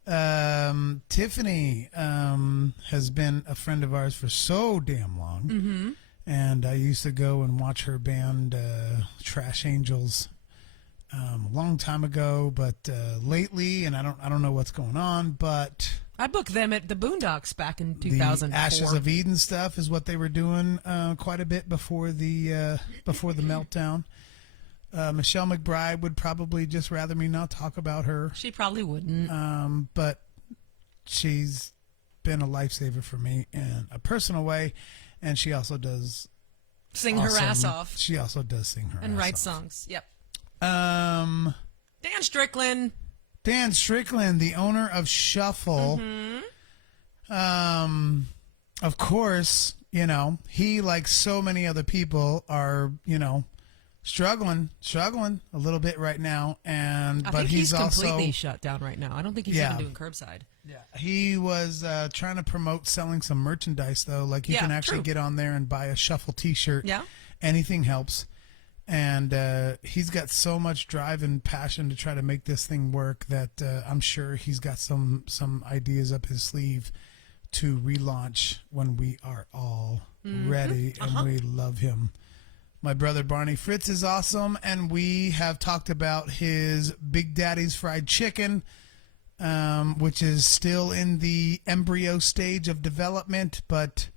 Tiffany has been a friend of ours for so damn long. And I used to go and watch her band, Trash Angels, a long time ago. But lately, and I don't know what's going on, but I booked them at the Boondocks back in the 2004. Ashes of Eden stuff is what they were doing quite a bit before the meltdown. Michelle McBride would probably just rather me not talk about her, She probably wouldn't. but she's been a lifesaver for me in a personal way, and she also does Sing her awesome- ass off She also does sing her and ass write off. songs. Yep. Dan Dan Strickland. Strickland, the owner of Shuffle. Of course, You know, he, like so many other people, are, struggling a little bit right now. I think he's completely shut down right now. I don't think he's even doing curbside. Yeah, he was trying to promote selling some merchandise, though. Like, you can actually get on there and buy a Shuffle T-shirt. Yeah. Anything helps. And he's got so much drive and passion to try to make this thing work that I'm sure he's got some ideas up his sleeve to relaunch when we are all ready. And we love him. My brother Barney Fritz is awesome, and we have talked about his Big Daddy's Fried Chicken, which is still in the embryo stage of development, but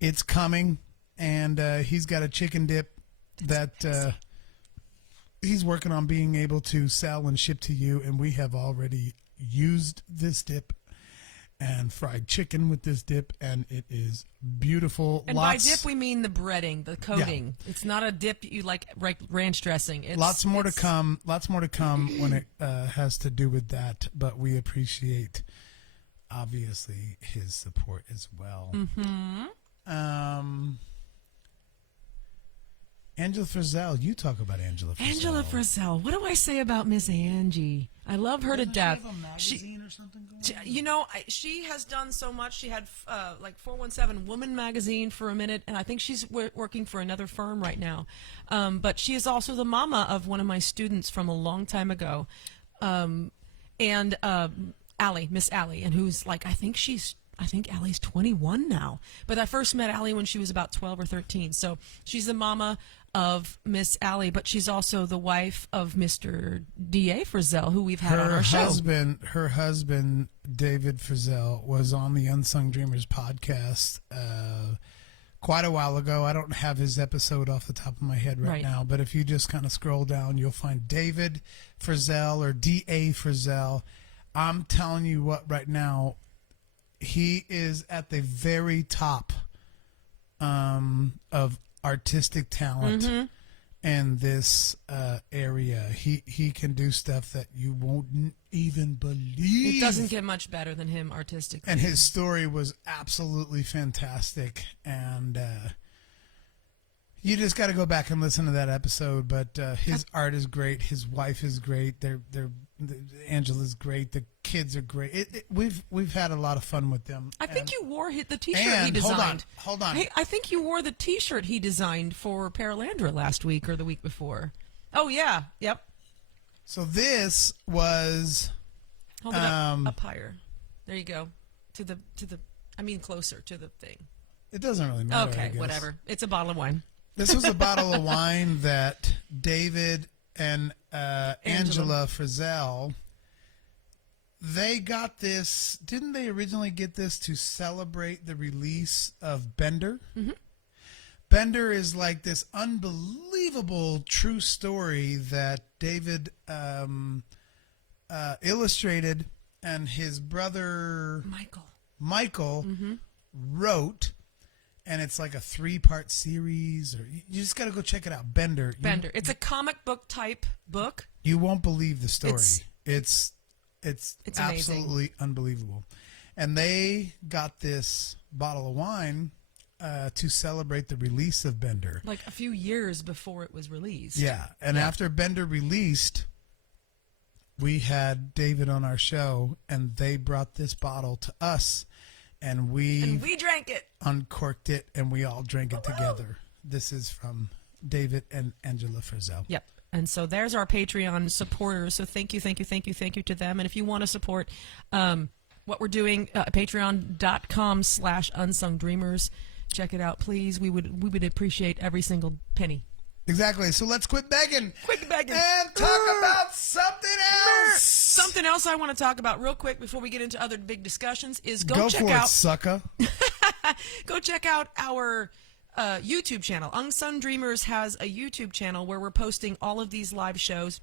it's coming. And he's got a chicken dip that he's working on being able to sell and ship to you, and we have already used this dip and fried chicken with this dip, and it is beautiful. And by dip we mean the breading, the coating. Yeah. It's not a dip you like ranch dressing. Lots more to come when it has to do with that, but we appreciate obviously his support as well. Angela Frizzell, you talk about Angela Frizzell. Angela Frizzell. What do I say about Miss Angie? I love her to death. She have a magazine or something going on? She has done so much. She had like 417 Woman magazine for a minute, and I think she's working for another firm right now. But she is also the mama of one of my students from a long time ago, and Allie, Miss Allie, and who's like I think Allie's 21 now. But I first met Allie when she was about 12 or 13. So she's the mama of Miss Allie, but she's also the wife of Mr. D.A. Frizzell, who we've had on our show. Her husband, David Frizzell, was on the Unsung Dreamers podcast quite a while ago. I don't have his episode off the top of my head right now, but if you just kind of scroll down, you'll find David Frizzell or D.A. Frizzell. I'm telling you what, right now, he is at the very top of artistic talent in this area. He can do stuff that you won't even believe. It doesn't get much better than him artistically. And his story was absolutely fantastic. And you just got to go back and listen to that episode. But his art is great. His wife is great. Angela's great. The kids are great. We've had a lot of fun with them. I think you wore the T-shirt he designed. Hold on. Hey, I think you wore the T-shirt he designed for Paralandra last week or the week before. Oh yeah, yep. So this was. Hold it up higher. There you go. Closer to the thing. It doesn't really matter. Okay, whatever. It's a bottle of wine. This was a bottle of wine that David and Angela Frizzell, they got this. Didn't they originally get this to celebrate the release of Bender? Mm-hmm. Bender is like this unbelievable true story that David illustrated, and his brother Michael wrote. And it's like a 3-part series, or you just got to go check it out. Bender. It's a comic book type book. You won't believe the story. It's absolutely amazing. Unbelievable. And they got this bottle of wine to celebrate the release of Bender. Like a few years before it was released. Yeah. And after Bender released, we had David on our show, and they brought this bottle to us. And we drank it, uncorked it, and we all drank it together. This is from David and Angela Frizzell. Yep. And so there's our Patreon supporters. So thank you to them. And if you want to support what we're doing, patreon.com/unsungdreamers. Check it out, please. We would appreciate every single penny. Exactly. So let's quit begging. And talk about something else. Something else I want to talk about real quick before we get into other big discussions is go check for out. It, sucker. Go check out our YouTube channel. Unsung Dreamers has a YouTube channel where we're posting all of these live shows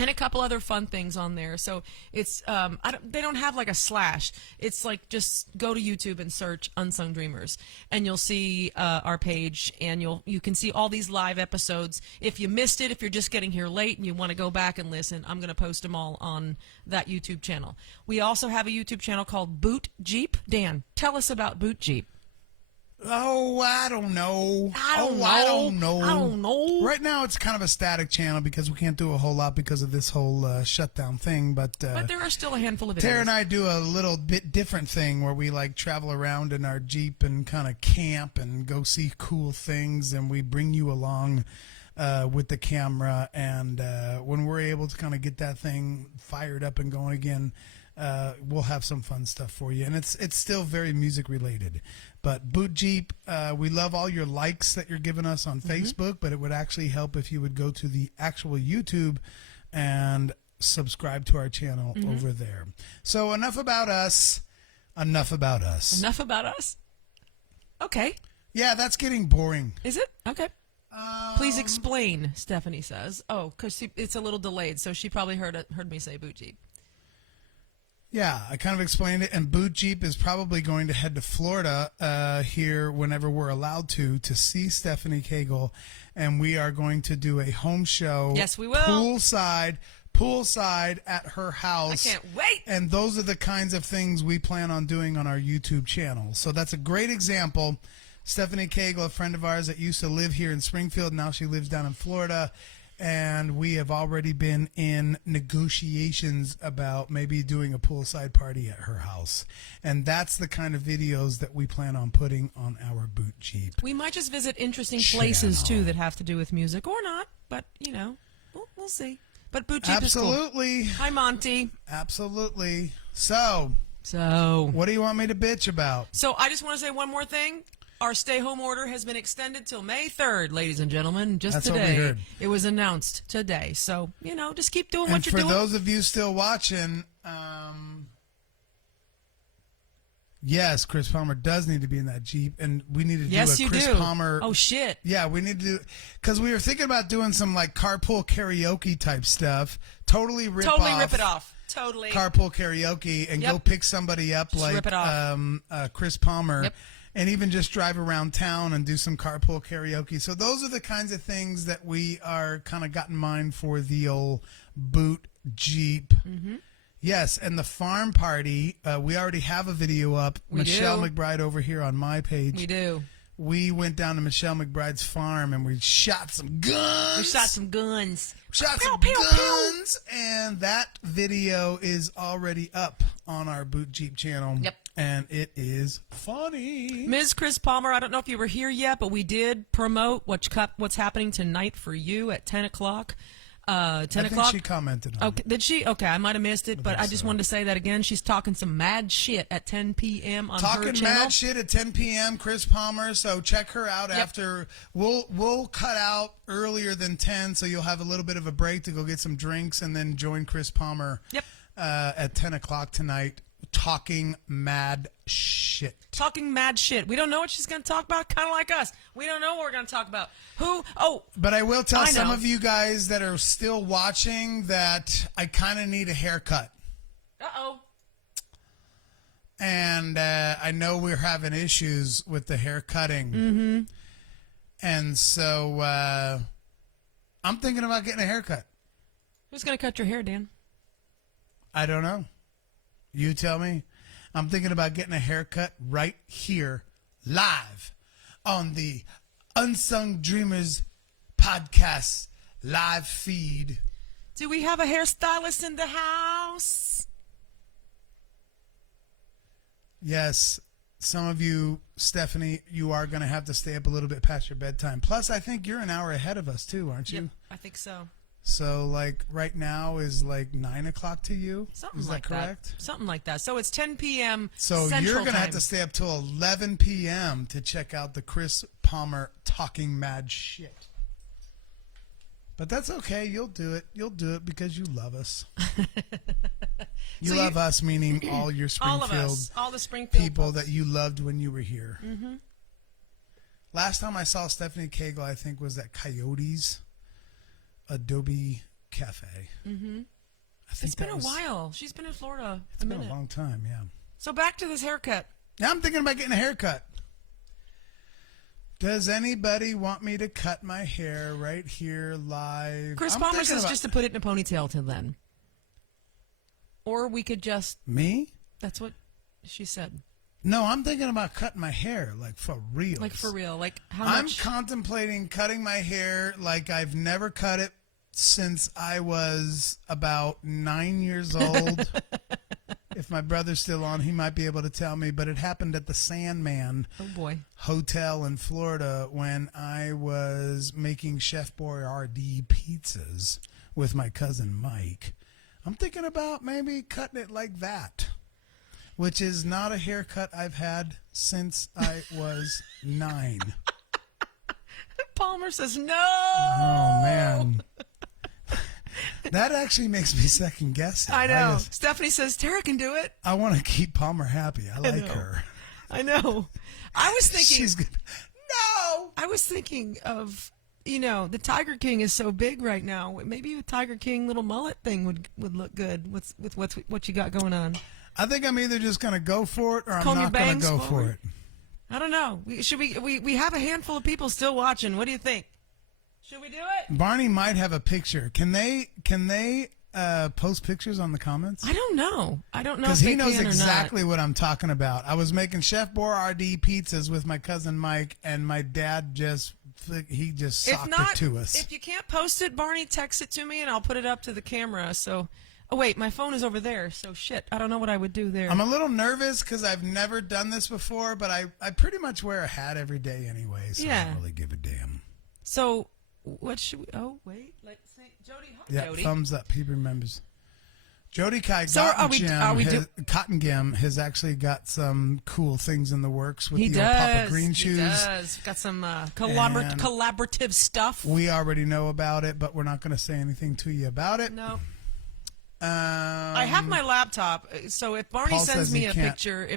and a couple other fun things on there. So it's they don't have like a slash. It's like just go to YouTube and search Unsung Dreamers, and you'll see our page, and you can see all these live episodes. If you missed it, if you're just getting here late and you want to go back and listen, I'm going to post them all on that YouTube channel. We also have a YouTube channel called Boot Jeep. Dan, tell us about Boot Jeep. Oh, I don't know. I don't know. I don't know. Right now, it's kind of a static channel because we can't do a whole lot because of this whole shutdown thing. But there are still a handful of videos. Tara and I do a little bit different thing where we like travel around in our Jeep and kind of camp and go see cool things, and we bring you along with the camera. And when we're able to kind of get that thing fired up and going again, we'll have some fun stuff for you. And it's still very music related. But Boot Jeep, we love all your likes that you're giving us on Facebook, but it would actually help if you would go to the actual YouTube and subscribe to our channel over there. So enough about us. Enough about us. Enough about us? Okay. Yeah, that's getting boring. Is it? Okay. Please explain, Stephanie says. Oh, because it's a little delayed, so she probably heard me say Boot Jeep. Yeah, I kind of explained it, and Boot Jeep is probably going to head to Florida here whenever we're allowed to see Stephanie Cagle, and we are going to do a home show. Yes, we will. Poolside at her house. I can't wait. And those are the kinds of things we plan on doing on our YouTube channel. So that's a great example. Stephanie Cagle, a friend of ours that used to live here in Springfield, now she lives down in Florida. And we have already been in negotiations about maybe doing a poolside party at her house. And that's the kind of videos that we plan on putting on our Boot Jeep. We might just visit interesting places, too, that have to do with music. Or not, but, we'll see. But Boot Jeep is cool. Absolutely. Hi, Monty. Absolutely. So, what do you want me to bitch about? So, I just want to say one more thing. Our stay-home order has been extended till May 3rd, ladies and gentlemen. Just today. What we heard. It was announced today. So, just keep doing what you're doing. And for those of you still watching, yes, Chris Palmer does need to be in that Jeep, and we need to do a Chris Palmer. Oh, shit. Yeah, we need to do, because we were thinking about doing some like carpool karaoke type stuff. Totally rip it off. Totally. Carpool karaoke and go pick somebody up just like Chris Palmer. Yep. And even just drive around town and do some carpool karaoke. So those are the kinds of things that we are kind of got in mind for the old Boot Jeep. Mm-hmm. Yes, and the farm party, we already have a video up. Michelle McBride over here on my page. We do. We went down to Michelle McBride's farm and we shot some guns. And that video is already up on our Boot Jeep channel. Yep. And it is funny. Ms. Chris Palmer, I don't know if you were here yet, but we did promote what's happening tonight for you at 10 o'clock. 10 o'clock. I think she commented on it. Did she? Okay, I might have missed it, but I just wanted to say that again. She's talking some mad shit at 10 p.m. on her channel. Talking mad shit at 10 p.m., Chris Palmer, so check her out after. We'll cut out earlier than 10, so you'll have a little bit of a break to go get some drinks and then join Chris Palmer at 10 o'clock tonight. Talking mad shit. Talking mad shit. We don't know what she's going to talk about, kind of like us. We don't know what we're going to talk about. Who? Oh. But I will tell some of you guys that are still watching that I kind of need a haircut. Uh-oh. And I know we're having issues with the hair cutting. Mm-hmm. And so I'm thinking about getting a haircut. Who's going to cut your hair, Dan? I don't know. You tell me. I'm thinking about getting a haircut right here, live, on the Unsung Dreamers podcast live feed. Do we have a hairstylist in the house? Yes. Some of you, Stephanie, you are going to have to stay up a little bit past your bedtime. Plus, I think you're an hour ahead of us, too, aren't you? Yep, I think so. So, like, right now is like 9 o'clock to you? Something is like that correct? Something like that. So it's 10 p.m. So Central you're going to time. have to stay up till 11 p.m. to check out the Chris Palmer talking mad shit. But that's okay. You'll do it. You'll do it because you love us. You love us, meaning all your Springfield all of us, all the Springfield people folks that you loved when you were here. Mm-hmm. Last time I saw Stephanie Cagle, I think, was at Coyotes Adobe Cafe. Mm-hmm. I think it's been a while. She's been in Florida It's been a long time, yeah. So back to this haircut. Now I'm thinking about getting a haircut. Does anybody want me to cut my hair right here live? Chris Palmer says just to put it in a ponytail till then. Or we could just... Me? That's what she said. No, I'm thinking about cutting my hair, like for real. Like for real? Like how I'm much? contemplating cutting my hair like I've never cut it since I was about 9 years old. If my brother's still on, he might be able to tell me. But it happened at the Sandman Oh boy. Hotel in Florida when I was making Chef Boyardee pizzas with my cousin Mike. I'm thinking about maybe cutting it like that, which is not a haircut I've had since I was 9. Palmer says no. Oh, man. That actually makes me second guess it. I know. Stephanie says Tara can do it. I want to keep Palmer happy. I like know. her. I know. I was thinking. She's good. No! I was thinking of, the Tiger King is so big right now. Maybe a Tiger King little mullet thing would look good with what you got going on. I think I'm either just going to go for it or I'm Comb your not going to bangs go for forward. it. I don't know. We have a handful of people still watching. What do you think? Should we do it? Barney might have a picture. Can they post pictures on the comments? I don't know. Because he knows exactly what I'm talking about. I was making Chef Boyardee pizzas with my cousin Mike, and my dad just socked it to us. If you can't post it, Barney, text it to me, and I'll put it up to the camera. So, oh wait, my phone is over there. So shit, I don't know what I would do there. I'm a little nervous because I've never done this before, but I pretty much wear a hat every day anyway, so I don't really give a damn. So, what should we? Oh wait, let's see. Jody, Jody. Thumbs up. He remembers. Jody Kai Cotton Gim has actually got some cool things in the works with the old Papa Green shoes. He does. Got some collaborative stuff. We already know about it, but we're not going to say anything to you about it. No. I have my laptop, so if Barney sends me a picture,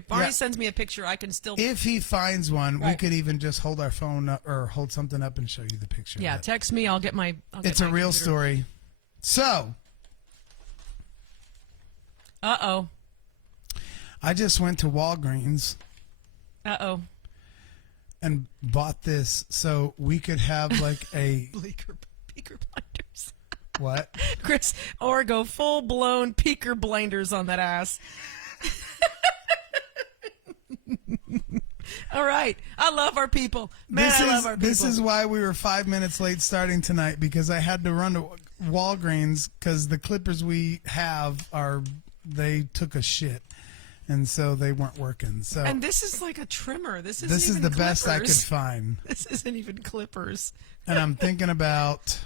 I can still. If he finds one, we could even just hold our phone up or hold something up and show you the picture. Yeah, text me. I'll get my. It's a real story. So. Uh-oh. I just went to Walgreens. Uh-oh. And bought this so we could have like a Beaker blinders. What? Chris, or go full-blown peaker blinders on that ass. All right. I love our people. Man, I love our people. This is why we were 5 minutes late starting tonight, because I had to run to Walgreens because the clippers we have they took a shit, and so they weren't working. So and this is like a trimmer. This is the best I could find. This isn't even clippers. And I'm thinking about.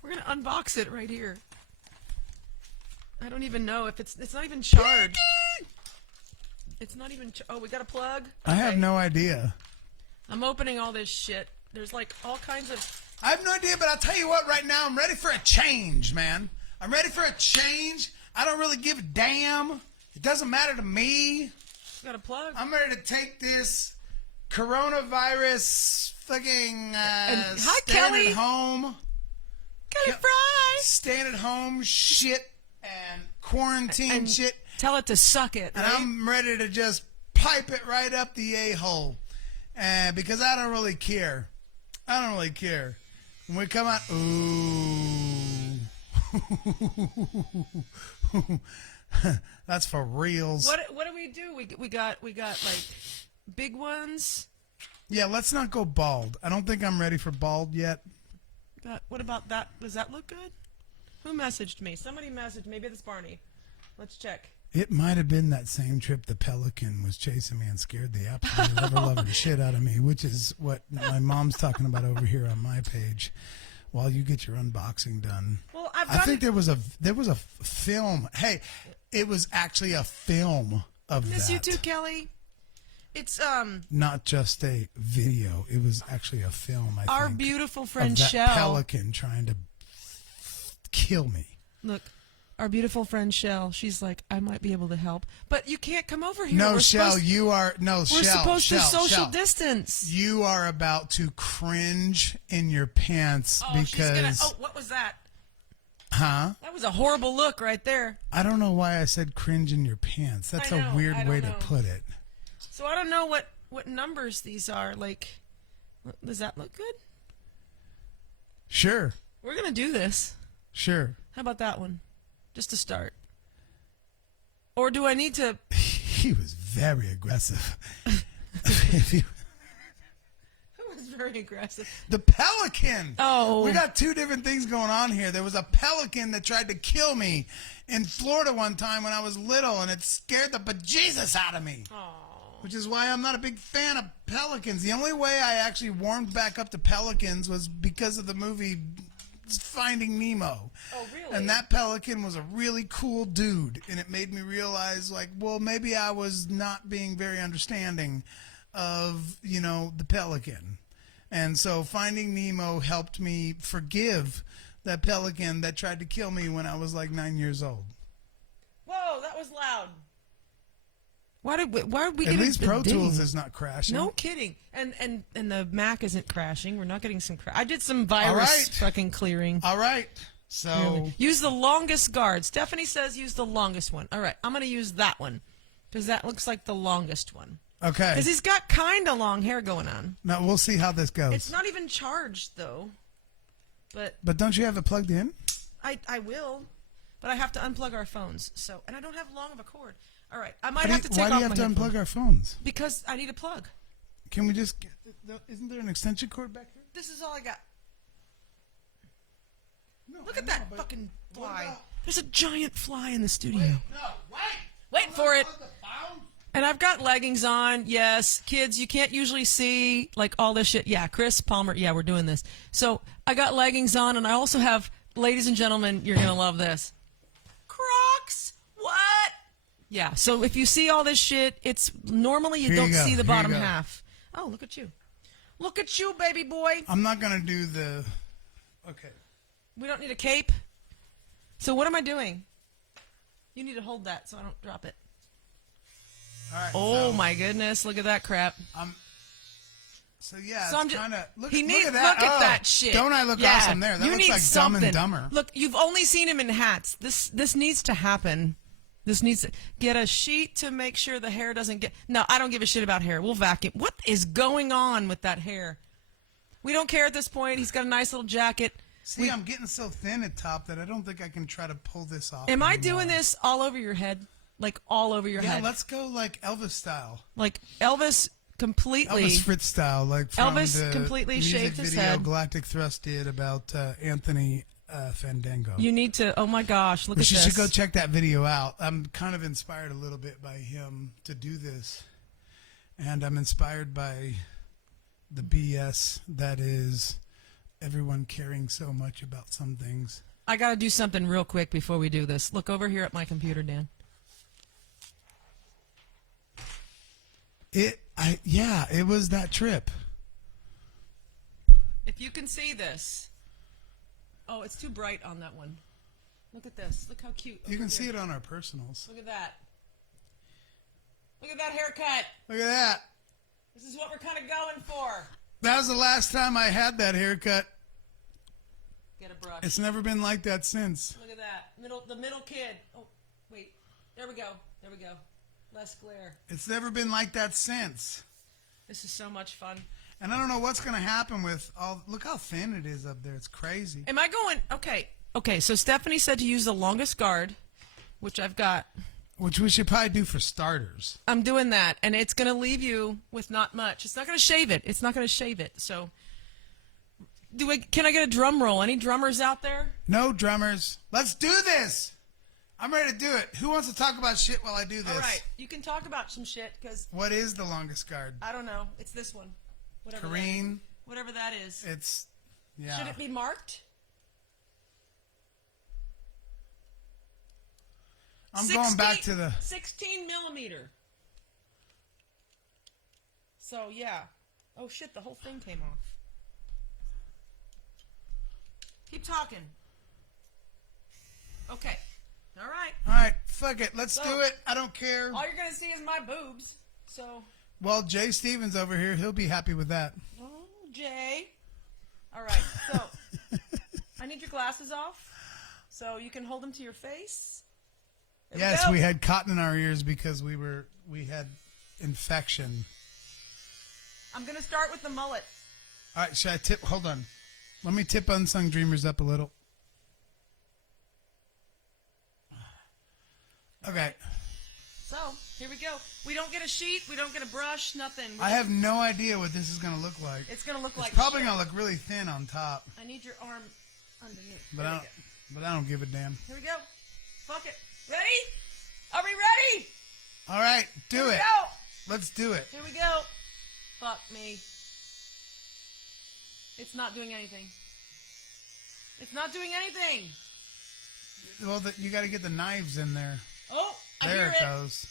We're gonna unbox it right here. I don't even know if it's not even charged. It's not even. Oh, we got a plug. Okay. I have no idea. I'm opening all this shit. There's like all kinds of. I have no idea, but I'll tell you what. Right now, I'm ready for a change, man. I'm ready for a change. I don't really give a damn. It doesn't matter to me. Got a plug. I'm ready to take this coronavirus fucking hi, staying Kelly. at home. Kelly Fry. Staying at home shit and quarantine shit. Tell it to suck it. And right? I'm ready to just pipe it right up the a-hole. Because I don't really care. I don't really care. When we come out, ooh. That's for reals. What do we do? We got like big ones. Yeah, let's not go bald. I don't think I'm ready for bald yet. What about that? Does that look good? Who messaged me? Somebody messaged. Maybe it's Barney. Let's check. It might have been that same trip the pelican was chasing me and scared the absolute ever-loving shit out of me, which is what my mom's talking about over here on my page. While you get your unboxing done. Well, I think there was a film. Hey, it was actually a film of that. Miss you too, Kelly. It's not just a video. It was actually a film. I our think, beautiful friend of that Shell. Pelican trying to kill me. Look, our beautiful friend Shell. She's like, I might be able to help, but you can't come over here. No, Shell, we're supposed to social distance. You are about to cringe in your pants because. What was that? Huh? That was a horrible look right there. I don't know why I said cringe in your pants. That's a weird way to put it. So I don't know what numbers these are. Like, does that look good? Sure. We're gonna do this. Sure. How about that one? Just to start. Or do I need to? He was very aggressive. If you, Who was very aggressive? the pelican. Oh. We got two different things going on here. There was a pelican that tried to kill me in Florida one time when I was little, and it scared the bejesus out of me. Which is why I'm not a big fan of pelicans. The only way I actually warmed back up to pelicans was because of the movie Finding Nemo. Oh, really? And that pelican was a really cool dude, and it made me realize, like, well, maybe I was not being very understanding of, the pelican. And so Finding Nemo helped me forgive that pelican that tried to kill me when I was like 9 years old. Whoa, that was loud. Why are we At getting least the Pro ding? Tools is not crashing. No kidding. And the Mac isn't crashing. We're not getting some I did some virus fucking clearing. All right. So Really. Use the longest guard. Stephanie says use the longest one. All right, I'm going to use that one because that looks like the longest one. Okay. Because he's got kind of long hair going on. Now we'll see how this goes. It's not even charged though. But don't you have it plugged in? I will, but I have to unplug our phones. So, and I don't have long of a cord. All right, I might have to take off Why do you have to unplug our phones? Because I need a plug. Can we just get? Isn't there an extension cord back here? This is all I got. No, Look I at know, that but fucking what fly. about- There's a giant fly in the studio. Wait. Wait for it. And I've got leggings on. Yes, kids, you can't usually see like all this shit. Yeah, Chris Palmer. Yeah, we're doing this. So I got leggings on, and I also have, ladies and gentlemen, you're gonna love this. Crocs. What? Yeah. So if you see all this shit, it's normally you Here don't you go, see the here bottom you go. half. Oh, look at you. Look at you, baby boy. I'm not gonna do the. Okay. We don't need a cape. So what am I doing? You need to hold that so I don't drop it. All right. Oh so, my goodness! Look at that crap. So yeah, So I'm it's just, kind of look, he needs, look at that. Look at Oh, that shit. Don't I look Yeah. awesome there? That you looks need like something. Dumb and Dumber. Look, you've only seen him in hats. This needs to happen. This needs to get a sheet to make sure the hair doesn't get. No, I don't give a shit about hair. We'll vacuum. What is going on with that hair? We don't care at this point. He's got a nice little jacket. See, I'm getting so thin at top that I don't think I can try to pull this off. Am I anymore. doing this all over your head? Like all over your Yeah, head? let's go like Elvis style. Like Elvis completely. Elvis Fritz style, like from Elvis the completely music shaved his video head. Galactic Thrust did about Anthony Fandango. You need to. Oh my gosh! Look But at you this. should go check that video out. I'm kind of inspired a little bit by him to do this, and I'm inspired by the BS that is everyone caring so much about some things. I got to do something real quick before we do this. Look over here at my computer, Dan. It was that trip. If you can see this. Oh, it's too bright on that one. Look at this. Look how cute. You can see it on our personals. Look at that. Look at that haircut. Look at that. This is what we're kind of going for. That was the last time I had that haircut. Get a brush. It's never been like that since. Look at that. The middle kid. Oh, wait. There we go. There we go. Less glare. It's never been like that since. This is so much fun. And I don't know what's going to happen with all. Look how thin it is up there. It's crazy. Am I going? Okay. So Stephanie said to use the longest guard, which I've got. Which we should probably do for starters. I'm doing that, and it's going to leave you with not much. It's not going to shave it. It's not going to shave it. So, can I get a drum roll? Any drummers out there? No drummers. Let's do this. I'm ready to do it. Who wants to talk about shit while I do this? All right. You can talk about some shit, because What is the longest guard? I don't know. It's this one. Whatever Kareen. Whatever that is. It's, yeah. Should it be marked? I'm going back to the. 16 millimeter. So, yeah. Oh, shit, the whole thing came off. Keep talking. Okay. All right. All right, fuck it. Let's So- do it. I don't care. All you're going to see is my boobs. So, Well, Jay Stevens over here, he'll be happy with that. oh, Jay. All right. So, I need your glasses off so you can hold them to your face. There Yes, go. we had cotton in our ears because we had infection. I'm going to start with the mullet. All right, should I tip? Hold on. Let me tip Unsung Dreamers up a little. Okay. So, here we go. We don't get a sheet. We don't get a brush. Nothing. I have no idea what this is going to look like. It's going to look like It's probably shit. going to look really thin on top. I need your arm underneath. But I don't give a damn. Here we go. Fuck it. Ready? Are we ready? All right, do Here we it. go. Let's do it. Here we go. Fuck me. It's not doing anything. It's not doing anything. Well, you got to get the knives in there. Oh, I There hear it it. goes.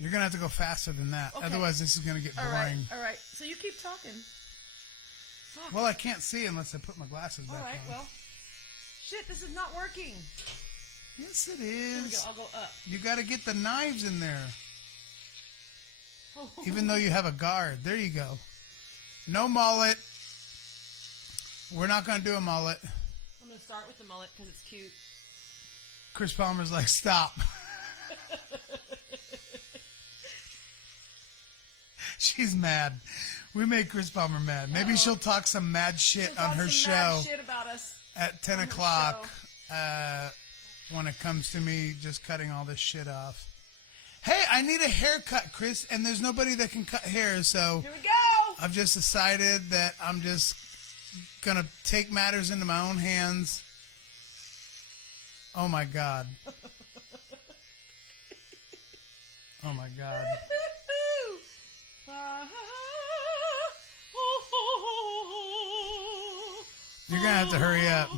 You're going to have to go faster than that. Okay. Otherwise, this is going to get All boring. right, all right. So you keep talking. Fuck. Well, I can't see unless I put my glasses back All right, on. well. Shit, this is not working. Yes, it Here we go. is. I'll go up. You got to get the knives in there. Oh. Even though you have a guard. There you go. No mullet. We're not going to do a mullet. I'm going to start with the mullet because it's cute. Chris Palmer's like, stop. She's mad. We made Chris Palmer mad. Maybe she'll talk some mad shit She'll on talk her some show mad shit about us. at 10 on her o'clock when it comes to me just cutting all this shit off. Hey, I need a haircut, Chris, and there's nobody that can cut hair, so Here we go. I've just decided that I'm just going to take matters into my own hands. Oh, my God. Oh, my God. You're going to have to hurry up.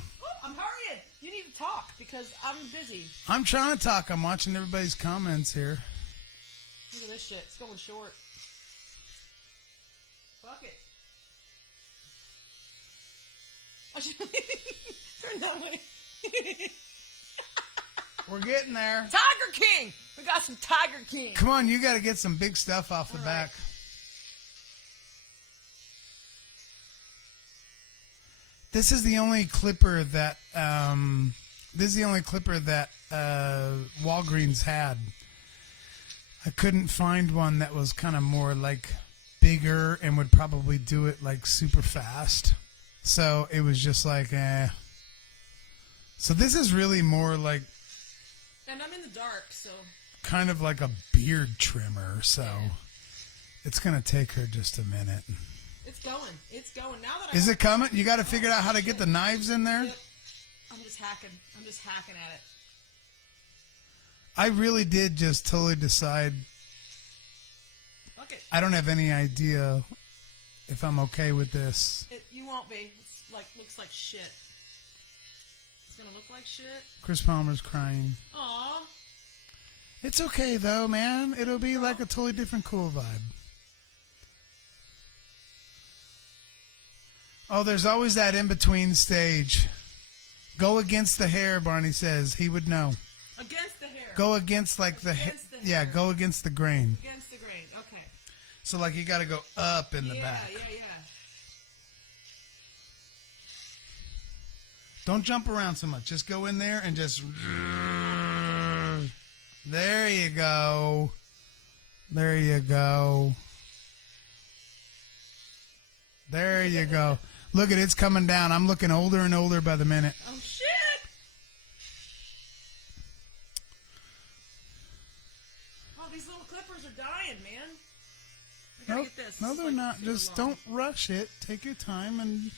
I'm hurrying. You need to talk because I'm busy. I'm trying to talk. I'm watching everybody's comments here. Look at this shit. It's going short. Fuck it. I should turn that way. We're getting there. Tiger King. We got some Tiger King. Come on, you got to get some big stuff off the All back. right. This is the only clipper that Walgreens had. I couldn't find one that was kind of more like bigger and would probably do it like super fast. So it was just like, eh. So this is really more like And I'm in the dark, so. kind of like a beard trimmer. So it's going to take her just a minute. It's going. It's going. Now that I Is it coming? You got to figure out how to get the knives in there? Yep. I'm just hacking. I'm just hacking at it. I really did just totally decide. Fuck it. I don't have any idea if I'm okay with this. You won't be. It's like looks like shit. It's gonna look like shit. Chris Palmer's crying. Aw. It's okay though, man. It'll be like a totally different cool vibe. Oh, there's always that in-between stage. Go against the hair, Barney says. He would know. Against the hair. Go against like the Against the yeah, hair. go against the grain. Against the grain. Okay. So like you got to go up in the back. Yeah. Don't jump around so much. Just go in there and just there you go. There you go. There you go. Look at it's coming down. I'm looking older and older by the minute. Oh shit! Oh, these little clippers are dying, man. I gotta Nope. get this. No, It's they're like not. super Just long. don't rush it. Take your time and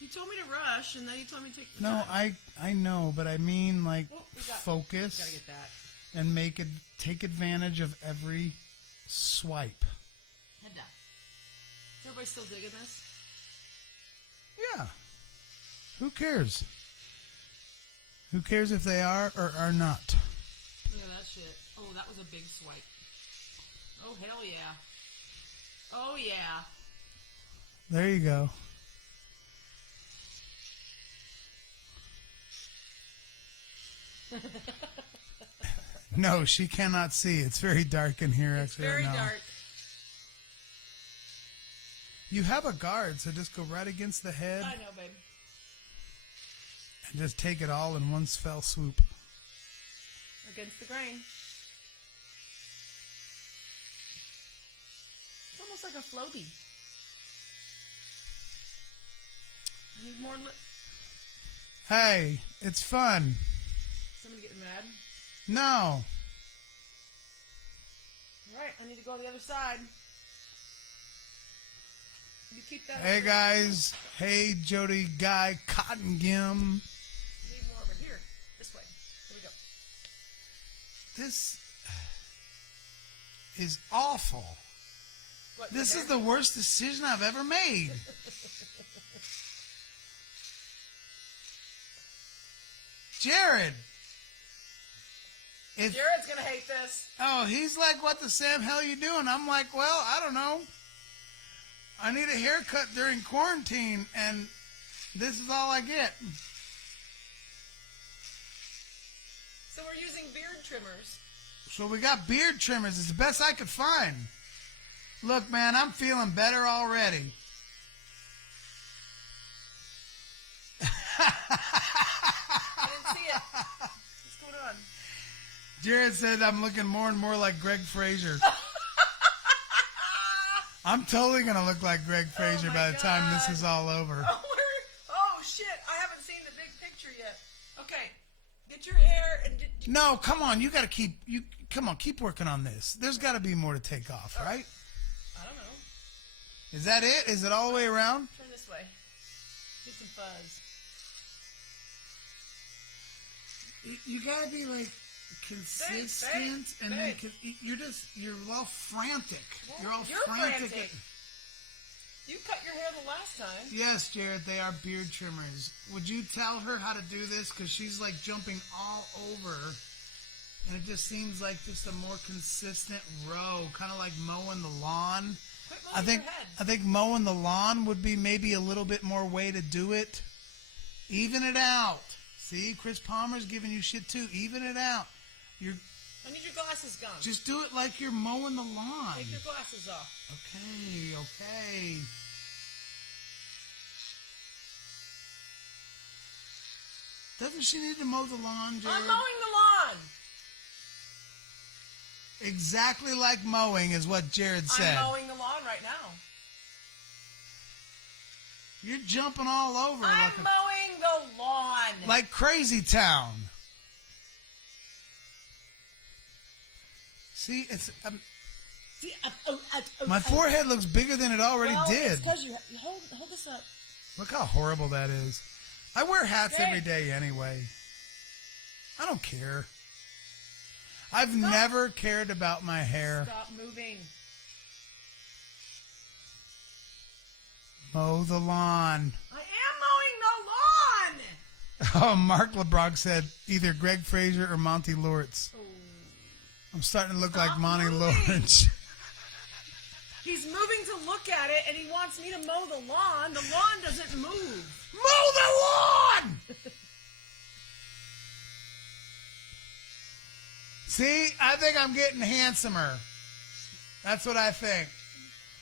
You told me to rush, and then you told me to take the no, time. I know, but I mean like Oh, we focus gotta get that. and take advantage of every swipe. Head down. Is everybody still digging this? Yeah. Who cares? Who cares if they are or are not? Look at that shit. Oh, that was a big swipe. Oh, hell yeah. Oh, yeah. There you go. No, she cannot see. It's very dark in here. It's actually, very right now. dark. You have a guard, so just go right against the head I know, babe. and just take it all in one fell swoop. Against the grain. It's almost like a floaty. I need more Hey, it's fun. Somebody getting mad? No. All right, I need to go on the other side. You keep that. Hey guys. Hey Jody Guy Cotton Gim. Need more over here. This way. Here we go. This is awful. What, This is the worst decision I've ever made. Jared. Jared's gonna hate this. Oh, he's like, what the Sam hell you doing? I'm like, well, I don't know. I need a haircut during quarantine, and this is all I get. So we're using beard trimmers. So we got beard trimmers. It's the best I could find. Look, man, I'm feeling better already. I didn't see it. What's going on? Jared said I'm looking more and more like Greg Fraser. I'm totally going to look like Greg Fraser by the time this is all over. Oh, shit. I haven't seen the big picture yet. Okay. Get your hair and... No, come on. You got to keep... Come on, keep working on this. There's got to be more to take off, right? I don't know. Is that it? Is it all the way around? Turn this way. Get some fuzz. You got to be, like, consistent. And then you're all frantic. Well, you're all frantic. You cut your hair the last time. Yes, Jared, they are beard trimmers. Would you tell her how to do this? Because she's, like, jumping all over. And it just seems like just a more consistent row, kind of like mowing the lawn. Quit moving your head. I think mowing the lawn would be maybe a little bit more way to do it. Even it out. See, Chris Palmer's giving you shit too. Even it out. I need your glasses gone. Just do it like you're mowing the lawn. Take your glasses off. Okay. Doesn't she need to mow the lawn, Jared? I'm mowing the lawn. Exactly like mowing is what Jared said. I'm mowing the lawn right now. You're jumping all over. I'm mowing the lawn. Like Crazy Town. See, it's... my forehead looks bigger than it already did. It's because you hold this up. Look how horrible that is. I wear hats every day anyway. I don't care. I've never cared about my hair. Stop moving. Mow the lawn. I am mowing the lawn. Oh, Mark LeBronc said either Greg Fraser or Monty Lawrence. Oh. I'm starting to look like Monty moving. Lawrence. He's moving to look at it, and he wants me to mow the lawn. The lawn doesn't move. Mow the lawn! See, I think I'm getting handsomer. That's what I think.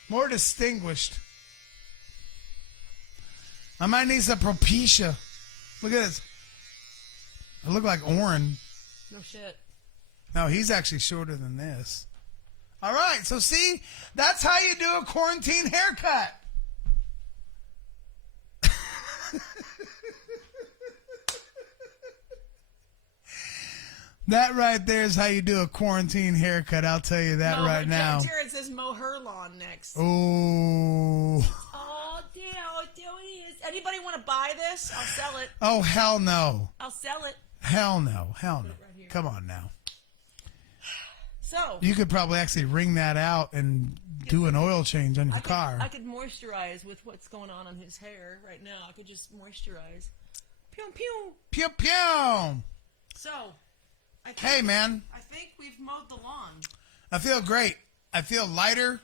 More distinguished. I might need some Propecia. Look at this. I look like Oren. No shit. No, he's actually shorter than this. All right, so see, that's how you do a quarantine haircut. That right there is how you do a quarantine haircut. I'll tell you that right now. Jared says mow her lawn next. Oh. Oh, dear it is. Anybody want to buy this? I'll sell it. Oh, hell no. I'll sell it. Hell no. Hell no. Come on now. So. You could probably actually wring that out and do an oil change on your car. I could moisturize with what's going on his hair right now. I could just moisturize. Pew, pew. Pew, pew. So. Hey, man. I think we've mowed the lawn. I feel great. I feel lighter,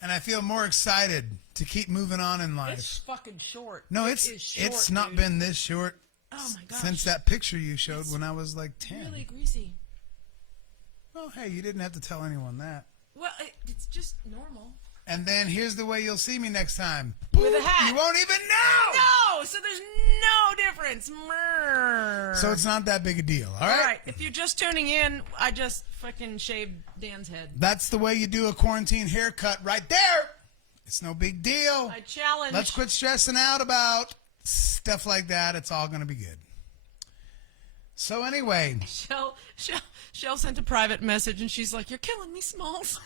and I feel more excited to keep moving on in life. It's fucking short. No, it's not been this short since that picture you showed when I was like 10. Really greasy. Oh, hey, you didn't have to tell anyone that. Well, it's just normal. And then here's the way you'll see me next time. With a hat. You won't even know. No, so there's no difference. So it's not that big a deal, all right? All right, if you're just tuning in, I just fucking shaved Dan's head. That's the way you do a quarantine haircut right there. It's no big deal. I challenge. Let's quit stressing out about stuff like that. It's all going to be good. So anyway, Shell sent a private message, and she's like, "You're killing me, Smalls."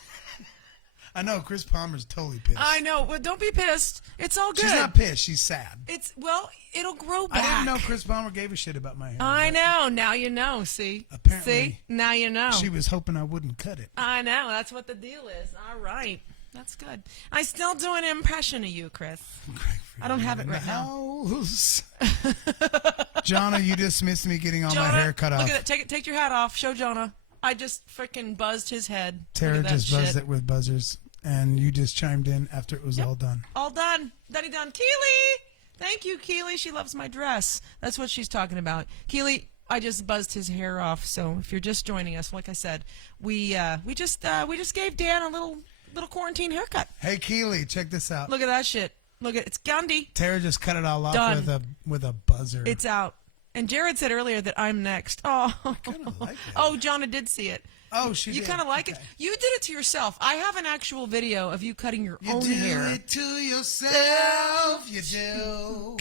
I know Chris Palmer's totally pissed. I know. Well, don't be pissed. It's all good. She's not pissed. She's sad. It'll grow back. I didn't know Chris Palmer gave a shit about my hair. I know. Now you know. See? Apparently. See? Now you know. She was hoping I wouldn't cut it. I know. That's what the deal is. All right. That's good. I still do an impression of you, Chris. I don't have it right now. Jonna, you dismissed me getting all my hair cut off. Look at it. Take your hat off. Show Jonah. I just freaking buzzed his head. Tara just buzzed it with buzzers, and you just chimed in after it was all done. All done. Done. Keely! Thank you, Keely. She loves my dress. That's what she's talking about. Keely, I just buzzed his hair off. So if you're just joining us, like I said, we just gave Dan a little quarantine haircut. Hey, Keely, check this out. Look at that shit. Look at it's Gandhi. Tara just cut it all off Done. with a buzzer. It's out. And Jared said earlier that I'm next. Oh, I kind of like it. Oh, Jonna did see it. Oh, she did. You kind of like it? You did it to yourself. I have an actual video of you cutting your own You hair. do it to yourself, you do.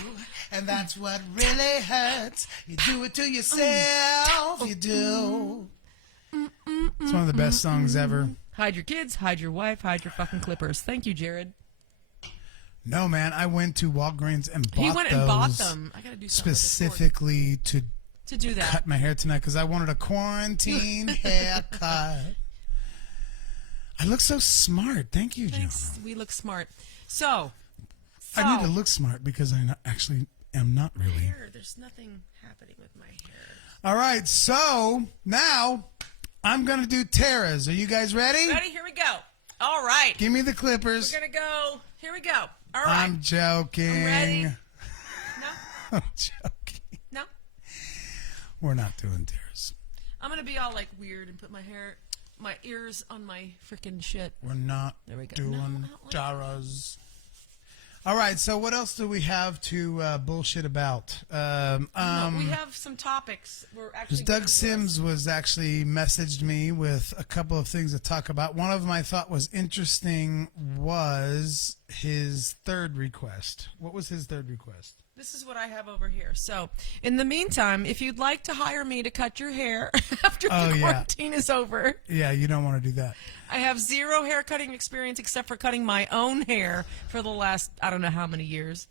And that's what really hurts. You do it to yourself, you do. It's one of the best songs ever. Hide your kids, hide your wife, hide your fucking clippers. Thank you, Jared. No, man, I went to Walgreens and bought He went and bought them. I gotta do something specifically to do that. cut my hair tonight because I wanted a quarantine haircut. I look so smart. Thank you, Thanks. Jonah. We look smart. So I need to look smart because I actually am not really. Hair, there's nothing happening with my hair. All right, so now I'm going to do Tara's. Are you guys ready? Ready? Here we go. All right. Give me the clippers. We're going to go. Here we go. All right. I'm joking. I'm ready. No? I'm joking. No? We're not doing Tara's. I'm going to be all like weird and put my ears on my freaking shit. We're not There we go. doing No, I don't like Tara's. All right, so what else do we have to bullshit about? We have some topics. We're actually Doug Sims was actually messaged me with a couple of things to talk about. One of them I thought was interesting was his third request. What was his third request? This is what I have over here. So, in the meantime, if you'd like to hire me to cut your hair after the quarantine is over. Yeah, you don't want to do that. I have zero hair cutting experience except for cutting my own hair for the last, I don't know how many years.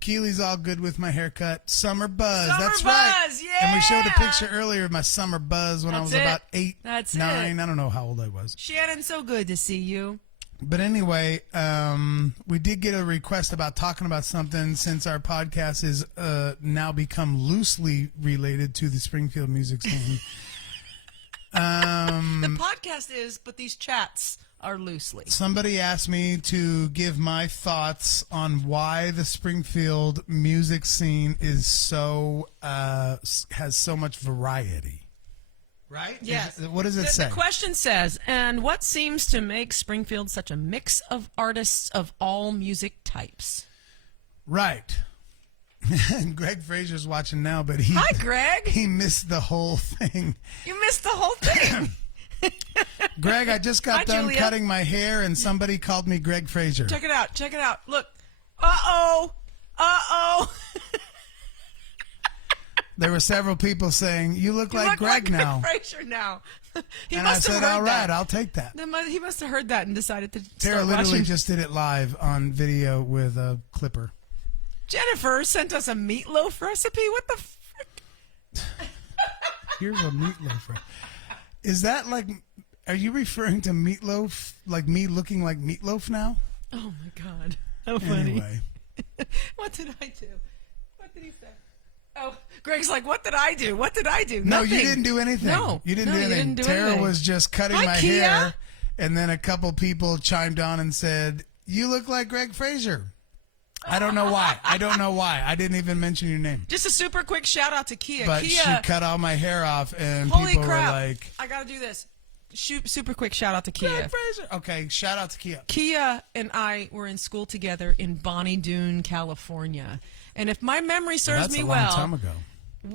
Keely's all good with my haircut. Summer buzz. That's buzz, right. yeah. And we showed a picture earlier of my summer buzz when I was about 8, That's 9. I don't know how old I was. Shannon, so good to see you. But anyway, we did get a request about talking about something since our podcast is now become loosely related to the Springfield music scene. The podcast is, but these chats are loosely. Somebody asked me to give my thoughts on why the Springfield music scene is so has so much variety. Right? Yes. What does it say? The question says, and what seems to make Springfield such a mix of artists of all music types? Right. Greg Fraser's watching now, but Hi, Greg. He missed the whole thing. You missed the whole thing. Greg, I just got done Julia. cutting my hair, and somebody called me Greg Fraser. Check it out. Check it out. Look. Uh-oh. Uh-oh. There were several people saying, you look like Greg now. Greg Fraser now. He And must I have said, heard all that. right, I'll take that. He must have heard that and decided to Tara start literally watching. just did it live on video with a clipper. Jennifer sent us a meatloaf recipe. What the frick? Here's a meatloaf. Is that like, are you referring to meatloaf, like me looking like meatloaf now? Oh, my God. How funny. Anyway. What did I do? What did he say? Oh, Greg's like, what did I do? What did I do? No, Nothing. you didn't do anything. No. You didn't No, do you anything. didn't do Tara anything. was just cutting Hi, my Kia. hair, and then a couple people chimed on and said, you look like Greg Fraser. I don't know why. I don't know why. I didn't even mention your name. Just a super quick shout out to Kia. But Kia, she cut all my hair off, and holy people crap. were like, I got to do this. Super quick shout out to Kia. Greg Fraser. Okay, shout out to Kia. Kia and I were in school together in Bonnie Doon, California. And if my memory serves That's me a long well, time ago.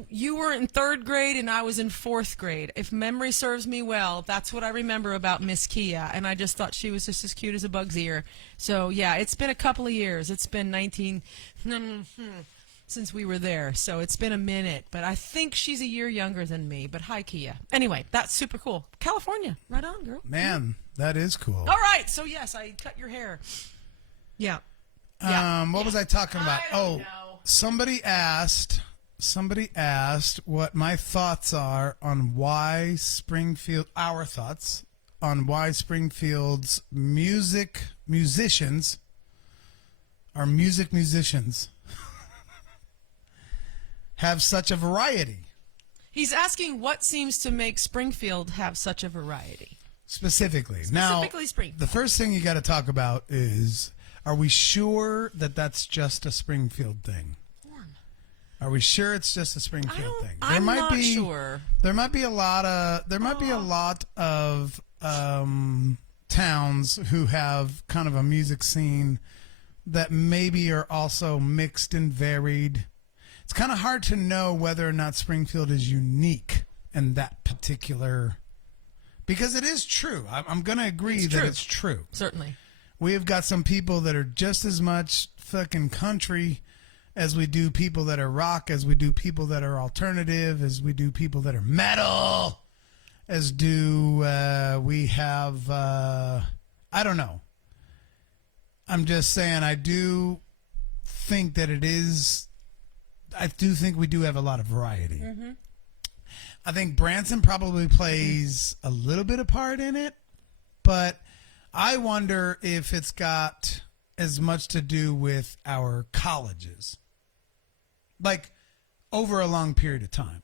you were in 3rd grade and I was in 4th grade. If memory serves me well, that's what I remember about Miss Kia. And I just thought she was just as cute as a bug's ear. So, yeah, it's been a couple of years. It's been since we were there, so it's been a minute. But I think she's a year younger than me. But hi, Kia. Anyway, that's super cool. California, right on, girl. Man, that is cool. All right, so yes, I cut your hair. Yeah. What was I talking about? I don't know. Somebody asked what my thoughts are on why our thoughts on why Springfield's musicians have such a variety. He's asking what seems to make Springfield have such a variety. Specifically, Springfield. The first thing you got to talk about is, are we sure that that's just a Springfield thing? Are we sure it's just a Springfield thing? I'm not sure. There might be a lot of towns who have kind of a music scene that maybe are also mixed and varied. It's kind of hard to know whether or not Springfield is unique in that particular, because it is true. I'm going to agree that it's true. Certainly. We have got some people that are just as much fucking country as we do people that are rock, as we do people that are alternative, as we do people that are metal, as do we have, I don't know. I'm just saying I do think that I do think we do have a lot of variety. Mm-hmm. I think Branson probably plays a little bit of part in it, but I wonder if it's got as much to do with our colleges, like over a long period of time.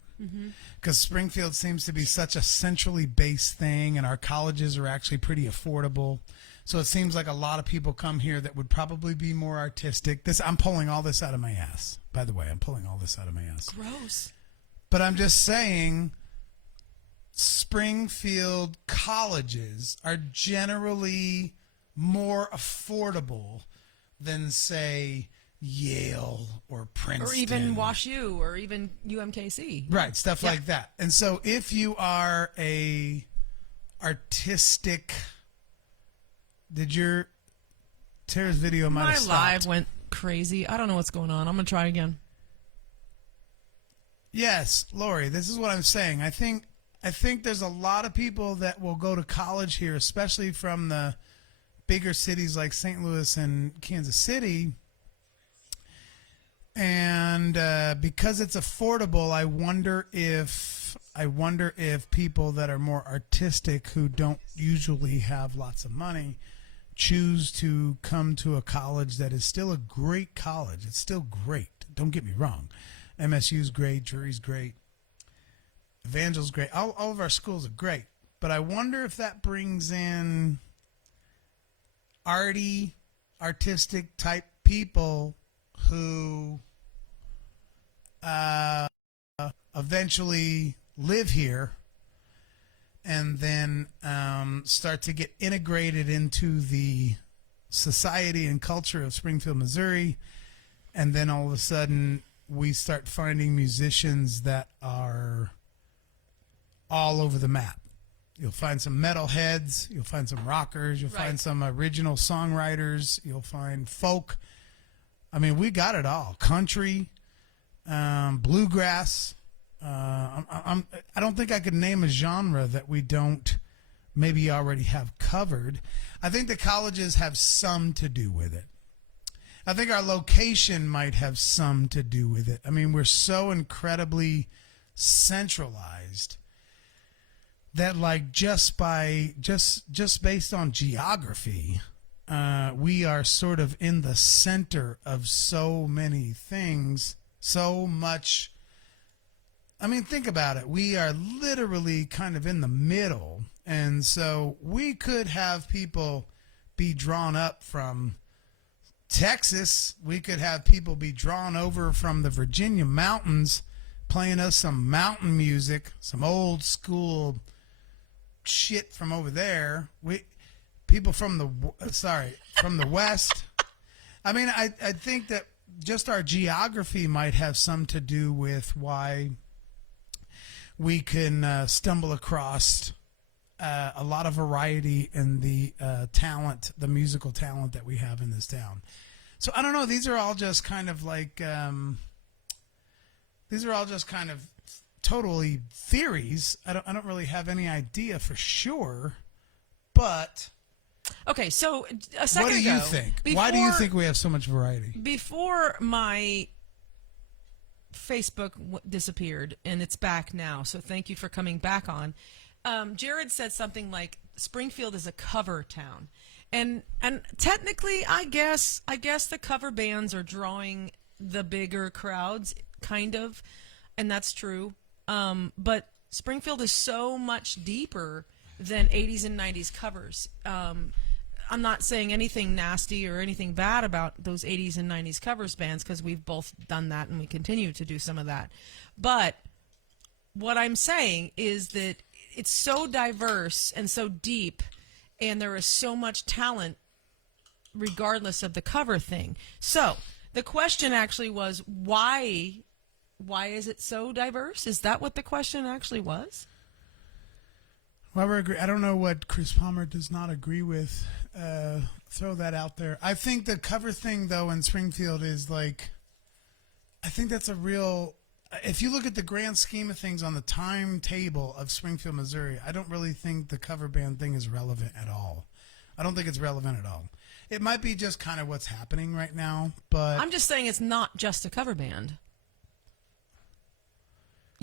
Because Springfield seems to be such a centrally based thing, and our colleges are actually pretty affordable. So it seems like a lot of people come here that would probably be more artistic. I'm pulling all this out of my ass. By the way, I'm pulling all this out of my ass. Gross. But I'm just saying, Springfield colleges are generally more affordable than, say, Yale or Princeton. Or even WashU or even UMKC. Right, stuff like that. And so if you are a artistic... Tara's video might have stopped. My live went crazy. I don't know what's going on. I'm going to try again. Yes, Lori, this is what I'm saying. I think there's a lot of people that will go to college here, especially from the bigger cities like St. Louis and Kansas City. And because it's affordable, I wonder if people that are more artistic, who don't usually have lots of money, choose to come to a college that is still a great college. It's still great. Don't get me wrong. MSU's great. Drury's great. Evangel's great. All of our schools are great. But I wonder if that brings in artistic type people who eventually live here and then start to get integrated into the society and culture of Springfield, Missouri. And then all of a sudden we start finding musicians that are all over the map. You'll find some metalheads, you'll find some rockers, you'll find some original songwriters, you'll find folk. I mean, we got it all. Country, bluegrass. I don't think I could name a genre that we don't maybe already have covered. I think the colleges have some to do with it. I think our location might have some to do with it. I mean, we're so incredibly centralized that, like, just based on geography, we are sort of in the center of so many things, so much. I mean, think about it. We are literally kind of in the middle. And so we could have people be drawn up from Texas. We could have people be drawn over from the Virginia mountains, playing us some mountain music, some old school shit from over there. People from the West. I mean, I think that just our geography might have some to do with why we can stumble across a lot of variety in the talent, the musical talent that we have in this town. So I don't know. These are all just kind of like these are all just kind of totally theories. I don't really have any idea for sure, but Okay, so a second what do ago, you think? Why do you think we have so much variety? Before my Facebook disappeared, and it's back now, so thank you for coming back on. Jared said something like Springfield is a cover town, and technically, I guess the cover bands are drawing the bigger crowds, kind of, and that's true. But Springfield is so much deeper than 80s and 90s covers. I'm not saying anything nasty or anything bad about those 80s and 90s covers bands, because we've both done that and we continue to do some of that. But what I'm saying is that it's so diverse and so deep, and there is so much talent regardless of the cover thing. So the question actually was, why is it so diverse? Is that what the question actually was? Well, I don't know what Chris Palmer does not agree with. Throw that out there. I think the cover thing, though, in Springfield is like, I think that's a real, if you look at the grand scheme of things on the timetable of Springfield, Missouri, I don't really think the cover band thing is relevant at all. I don't think it's relevant at all. It might be just kind of what's happening right now, but I'm just saying it's not just a cover band.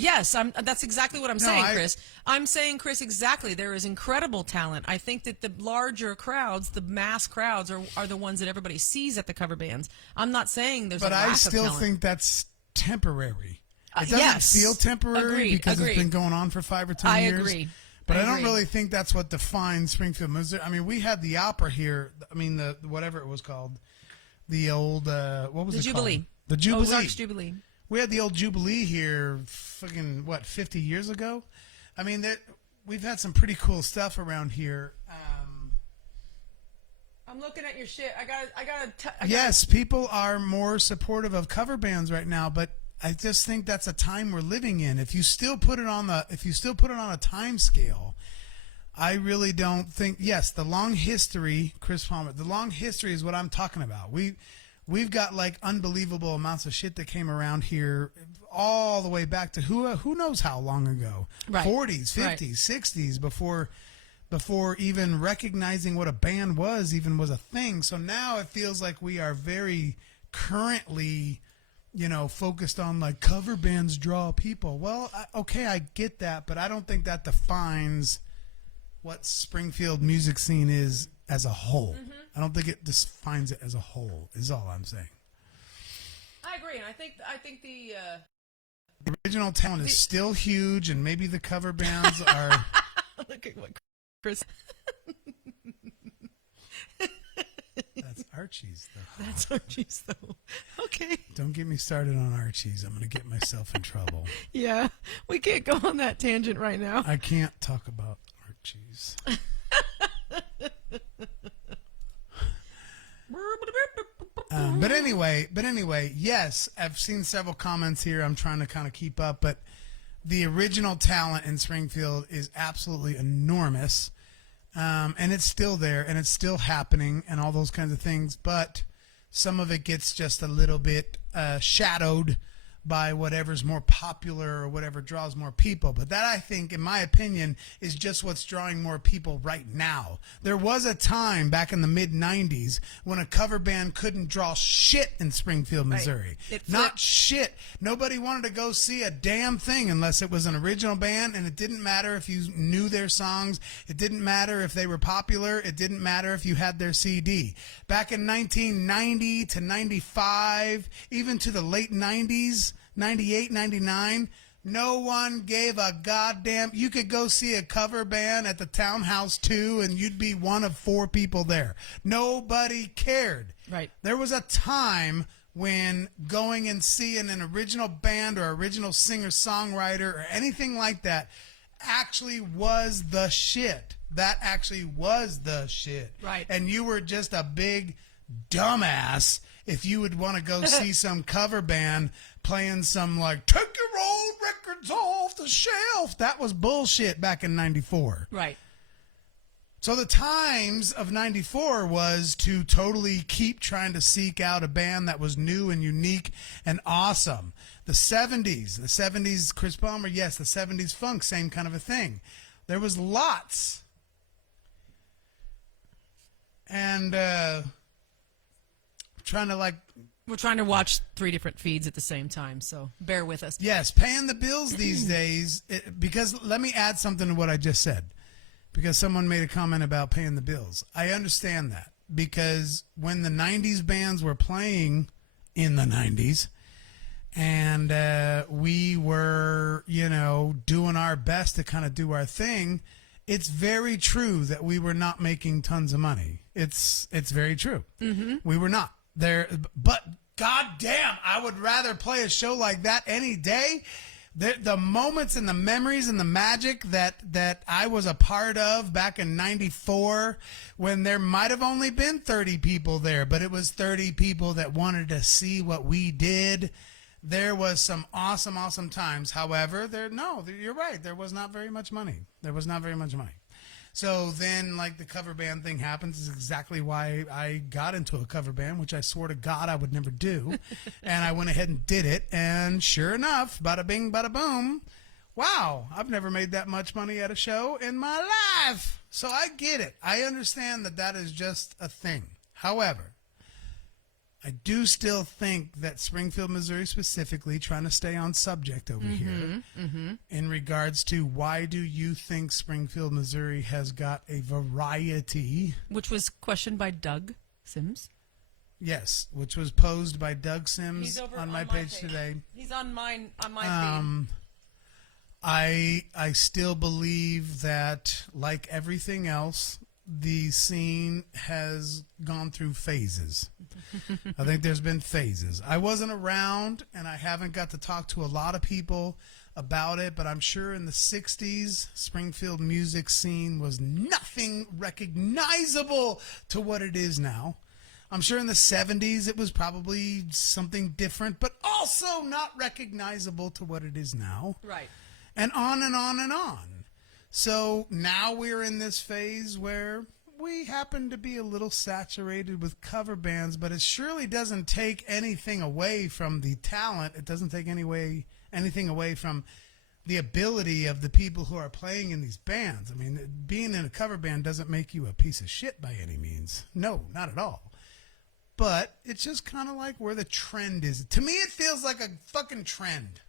Yes, that's exactly what I'm saying, Chris. I'm saying, Chris, exactly. There is incredible talent. I think that the larger crowds, the mass crowds, are the ones that everybody sees at the cover bands. I'm not saying there's a lack of talent. But I still think that's temporary. It doesn't feel temporary because it's been going on for 5 or 10 years. I agree. But I don't really think that's what defines Springfield, Missouri. I mean, we had the opera here. I mean, the whatever it was called, the old what was it Jubilee. called? The Jubilee. Ozarks Jubilee. We had the old Jubilee here, fucking 50 years ago. I mean, we've had some pretty cool stuff around here. I'm looking at your shit. I gotta. Yes, people are more supportive of cover bands right now, but I just think that's a time we're living in. If you still put it on a time scale, I really don't think. Yes, the long history, Chris Palmer. The long history is what I'm talking about. We've got like unbelievable amounts of shit that came around here all the way back to who knows how long ago. Right. 40s, 50s, right. 60s before even recognizing what a band was a thing. So now it feels like we are very currently, focused on like cover bands draw people. Well, okay, I get that, but I don't think that defines what Springfield music scene is as a whole. Mm-hmm. I don't think it defines it as a whole, is all I'm saying. I agree, and I think the original talent is still huge, and maybe the cover bands are. Look at what Chris. That's Archie's, though. That's Archie's, though. Okay. Don't get me started on Archie's. I'm going to get myself in trouble. Yeah, we can't go on that tangent right now. I can't talk about Archie's. But anyway, yes, I've seen several comments here. I'm trying to kind of keep up, but the original talent in Springfield is absolutely enormous, and it's still there, and it's still happening, and all those kinds of things. But some of it gets just a little bit shadowed by whatever's more popular or whatever draws more people. But that, I think, in my opinion, is just what's drawing more people right now. There was a time back in the mid-'90s when a cover band couldn't draw shit in Springfield, Missouri. Right. Not shit. Nobody wanted to go see a damn thing unless it was an original band, and it didn't matter if you knew their songs. It didn't matter if they were popular. It didn't matter if you had their CD. Back in 1990 to 95, even to the late 90s, 98, 99, no one gave a goddamn. You could go see a cover band at the Townhouse 2 and you'd be one of 4 people there. Nobody cared. Right. There was a time when going and seeing an original band or original singer-songwriter or anything like that actually was the shit. That actually was the shit. Right. And you were just a big dumbass if you would want to go see some cover band playing some like take your old records off the shelf. That was bullshit back in 94. Right. So the times of 94 was to totally keep trying to seek out a band that was new and unique and awesome. The 70s, Chris Palmer, yes. The 70s funk, same kind of a thing. There was lots. And We're trying to watch 3 different feeds at the same time, so bear with us. yes, paying the bills these days, because let me add something to what I just said, because someone made a comment about paying the bills. I understand that, because when the 90s bands were playing in the 90s, and we were, doing our best to kind of do our thing, it's very true that we were not making tons of money. It's very true. Mm-hmm. We were not there, but goddamn, I would rather play a show like that any day. The moments and the memories and the magic that I was a part of back in '94, when there might have only been 30 people there, but it was 30 people that wanted to see what we did. There was some awesome times. However, you're right. There was not very much money. So then, the cover band thing happens is exactly why I got into a cover band, which I swore to God I would never do. And I went ahead and did it. And sure enough, bada bing, bada boom. Wow, I've never made that much money at a show in my life. So I get it. I understand that is just a thing. However, I do still think that Springfield, Missouri specifically, trying to stay on subject over here, in regards to why do you think Springfield, Missouri has got a variety. Which was questioned by Doug Sims. Yes, which was posed by Doug Sims on my page today. He's on my feed. I still believe that, like everything else, the scene has gone through phases. I think there's been phases. I wasn't around, and I haven't got to talk to a lot of people about it, but I'm sure in the 60s, Springfield music scene was nothing recognizable to what it is now. I'm sure in the 70s it was probably something different, but also not recognizable to what it is now. Right. And on and on and on. So now we're in this phase where we happen to be a little saturated with cover bands, but it surely doesn't take anything away from the talent. It doesn't take anything away from the ability of the people who are playing in these bands. I mean, being in a cover band doesn't make you a piece of shit by any means. No, not at all. But it's just kind of like where the trend is. To me, it feels like a fucking trend.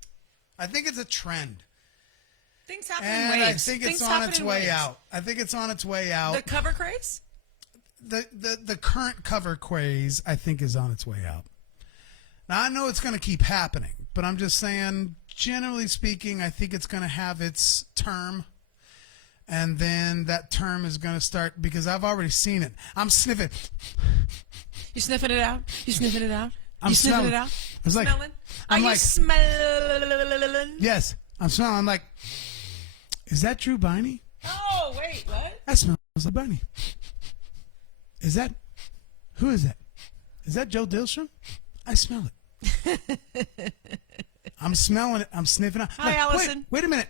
I think it's a trend. Things happen and in waves. I think it's on its way out. I think it's on its way out. The cover craze? The current cover craze, I think, is on its way out. Now, I know it's going to keep happening, but I'm just saying, generally speaking, I think it's going to have its term. And then that term is going to start, because I've already seen it. I'm sniffing. You sniffing it out? You sniffing it out? I'm you sniffing smelling. it out? I was like, smelling? I'm Are like, you smelling? Yes, I'm smelling. I'm like, is that Drew Biney? Oh, wait, what? That smells like Biney. Who is that? Is that Joe Dilsham? I smell it. I'm smelling it. I'm sniffing it. Hi, like, Allison. Wait a minute.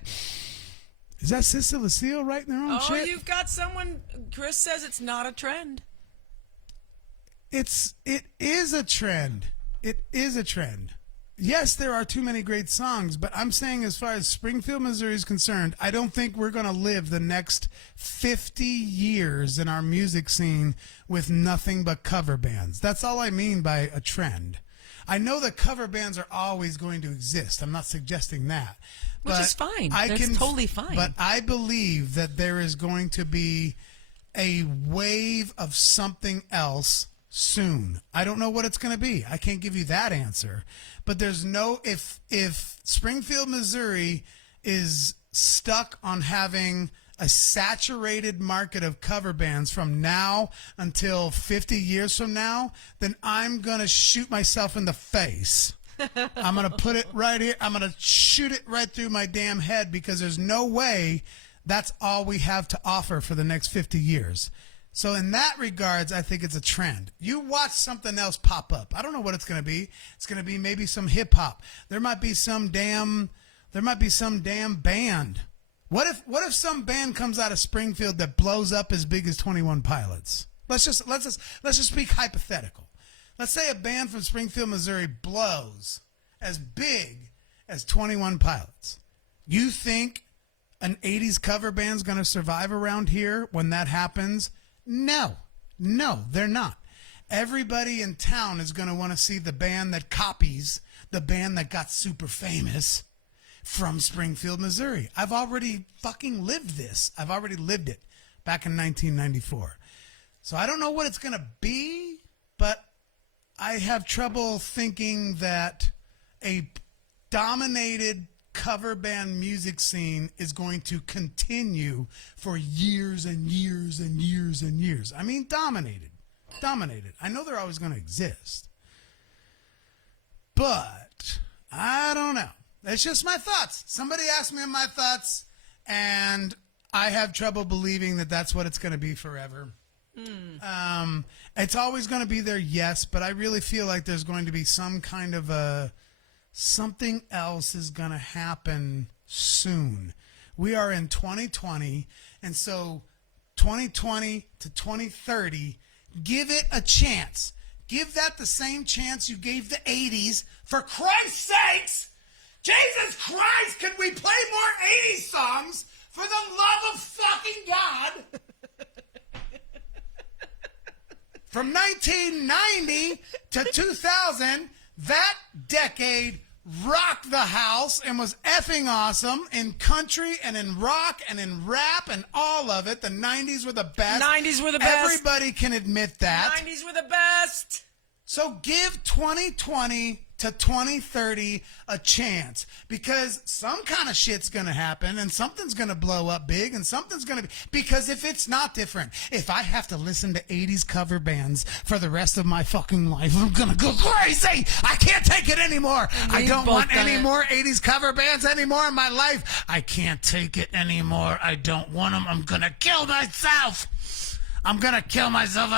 Is that Sister Lucille writing their own shit? Oh, you've got someone. Chris says it's not a trend. It is a trend. It is a trend. Yes, there are too many great songs, but I'm saying as far as Springfield, Missouri is concerned, I don't think we're going to live the next 50 years in our music scene with nothing but cover bands. That's all I mean by a trend. I know that cover bands are always going to exist. I'm not suggesting that. Which is fine. That's totally fine. But I believe that there is going to be a wave of something else soon. I don't know what it's going to be. I can't give you that answer. But there's no, if Springfield, Missouri is stuck on having a saturated market of cover bands from now until 50 years from now, then I'm going to shoot myself in the face. I'm going to put it right here. I'm going to shoot it right through my damn head, because there's no way that's all we have to offer for the next 50 years. So in that regards, I think it's a trend. You watch something else pop up. I don't know what it's going to be. It's going to be maybe some hip hop. There might be some damn band. What if some band comes out of Springfield that blows up as big as 21 Pilots? Let's just speak hypothetical. Let's say a band from Springfield, Missouri blows as big as 21 Pilots. You think an 80s cover band's going to survive around here when that happens? No, they're not. Everybody in town is going to want to see the band that copies the band that got super famous from Springfield, Missouri. I've already fucking lived this. I've already lived it back in 1994. So I don't know what it's going to be, but I have trouble thinking that a dominated cover band music scene is going to continue for years and years and years and years. I mean, dominated. I know they're always going to exist. But I don't know. It's just my thoughts. Somebody asked me my thoughts, and I have trouble believing that that's what it's going to be forever. It's always going to be there, yes, but I really feel like there's going to be some kind of something else is going to happen soon. We are in 2020, and so 2020 to 2030, give it a chance. Give that the same chance you gave the 80s. For Christ's sakes, Jesus Christ, can we play more 80s songs? For the love of fucking God. From 1990 to 2000, that decade rocked the house and was effing awesome in country and in rock and in rap and all of it. The 90s were the best. 90s were the best. Everybody can admit that. 90s were the best. So give 2020 to 2030 a chance, because some kind of shit's going to happen and something's going to blow up big and something's going to be, because if it's not different, if I have to listen to 80s cover bands for the rest of my fucking life, I'm going to go crazy. I can't take it anymore. I don't want any more 80s cover bands anymore in my life. I can't take it anymore. I don't want them. I'm going to kill myself. I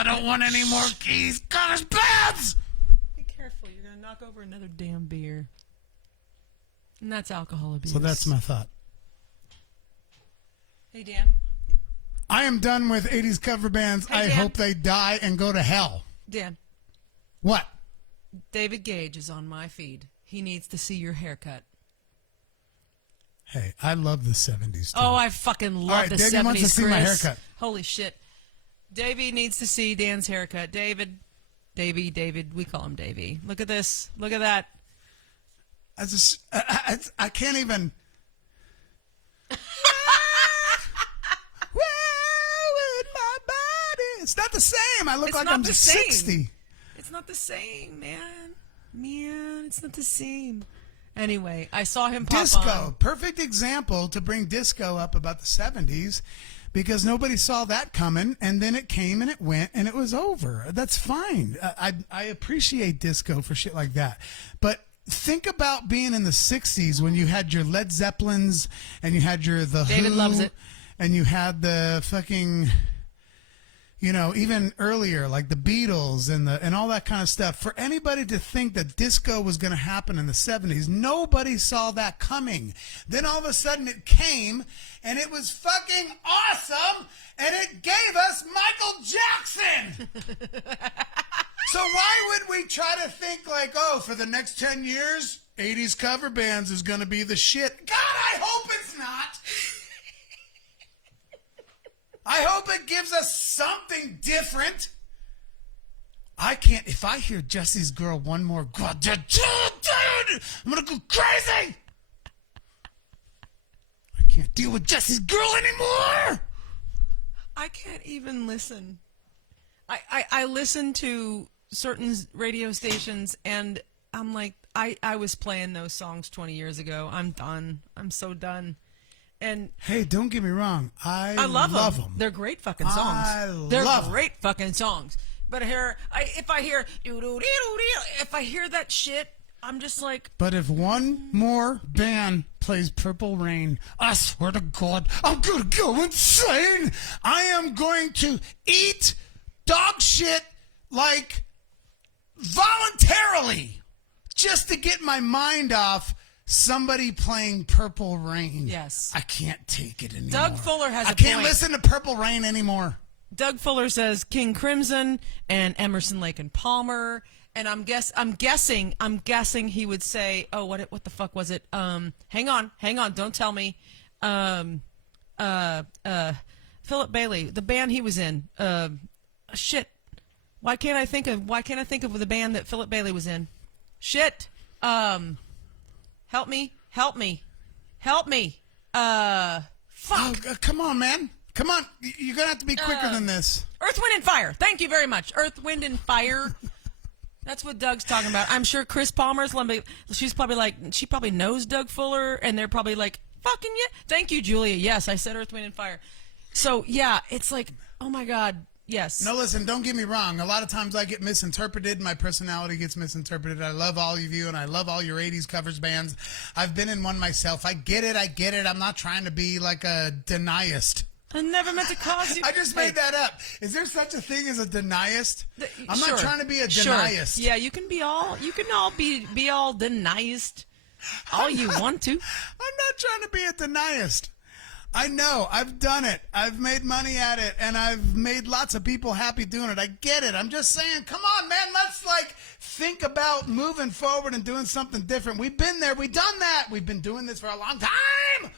don't want any more 80s cover bands. Careful, you're going to knock over another damn beer. And that's alcohol abuse. So that's my thought. Hey, Dan. I am done with 80s cover bands. Hey, I Dan. hope they die and go to hell. Dan. What? David Gage is on my feed. He needs to see your haircut. Hey, I love the 70s too. Oh, I fucking love right, the Davey 70s, wants to see Chris. my haircut. Holy shit. Davey needs to see Dan's haircut. David, we call him Davey. Look at this. Look at that. I can't even. With my body. It's not the same. I look It's like not I'm the just same. 60. It's not the same, man. It's not the same. Anyway, I saw him pop Disco. on. Perfect example to bring disco up about the 70s, because nobody saw that coming, and then it came and it went and it was over. That's fine. I appreciate disco for shit like that. But think about being in the 60s when you had your Led Zeppelins and you had your The David Who, loves it. and you had the fucking, you know, even earlier, like the Beatles and all that kind of stuff. For anybody to think that disco was going to happen in the 70s, nobody saw that coming. Then all of a sudden it came, and it was fucking awesome, and it gave us Michael Jackson. So why would we try to think like, oh, for the next 10 years, 80s cover bands is going to be the shit? God, I hope it's not. I hope it gives us something different. I can't, if I hear Jesse's Girl one more, God, dude, I'm going to go crazy. I can't deal with Jesse's Girl anymore. I can't even listen. I listen to certain radio stations, and I'm like, I was playing those songs 20 years ago. I'm done. I'm so done. And hey, don't get me wrong. I love them. them. They're great fucking songs. They're great fucking songs. But if I hear that shit, I'm just like. But if one more band plays Purple Rain, I swear to God, I'm gonna go insane. I am going to eat dog shit like voluntarily just to get my mind off somebody playing Purple Rain. Yes. I can't take it anymore. Doug Fuller has I a can't point. listen to Purple Rain anymore. Doug Fuller says King Crimson and Emerson, Lake and Palmer And I'm guessing he would say, oh, what the fuck was it? Hang on, don't tell me. Philip Bailey, the band he was in. Shit. Why can't I think of the band that Philip Bailey was in? Shit. Help me. Fuck. Oh, come on, man. Come on. You're going to have to be quicker than this. Earth, Wind, and Fire. Thank you very much. Earth, Wind, and Fire. That's what Doug's talking about. I'm sure Chris Palmer's she's probably like, she probably knows Doug Fuller, and they're probably like, fucking yeah. Thank you, Julia. Yes, I said Earth, Wind, and Fire. So, yeah, it's like, oh my God. Yes. No, listen, don't get me wrong. A lot of times I get misinterpreted. My personality gets misinterpreted. I love all of you, and I love all your 80s covers bands. I've been in one myself. I get it. I'm not trying to be like a deniist. I never meant to cause you. I just made that up. Is there such a thing as a deniist? I'm not trying to be a deniist. Yeah, you can all be all deniist all you want to. I'm not trying to be a deniist. I know. I've done it. I've made money at it, and I've made lots of people happy doing it. I get it. I'm just saying, come on, man. Let's, think about moving forward and doing something different. We've been there. We've done that. We've been doing this for a long time.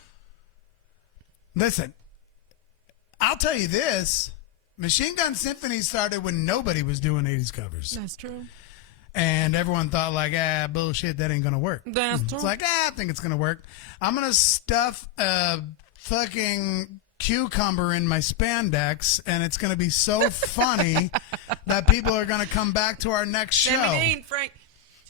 Listen, I'll tell you this. Machine Gun Symphony started when nobody was doing 80s covers. That's true. And everyone thought bullshit, that ain't going to work. That's true. It's like, I think it's going to work. I'm going to stuff fucking cucumber in my spandex, and it's going to be so funny that people are going to come back to our next show. Frank.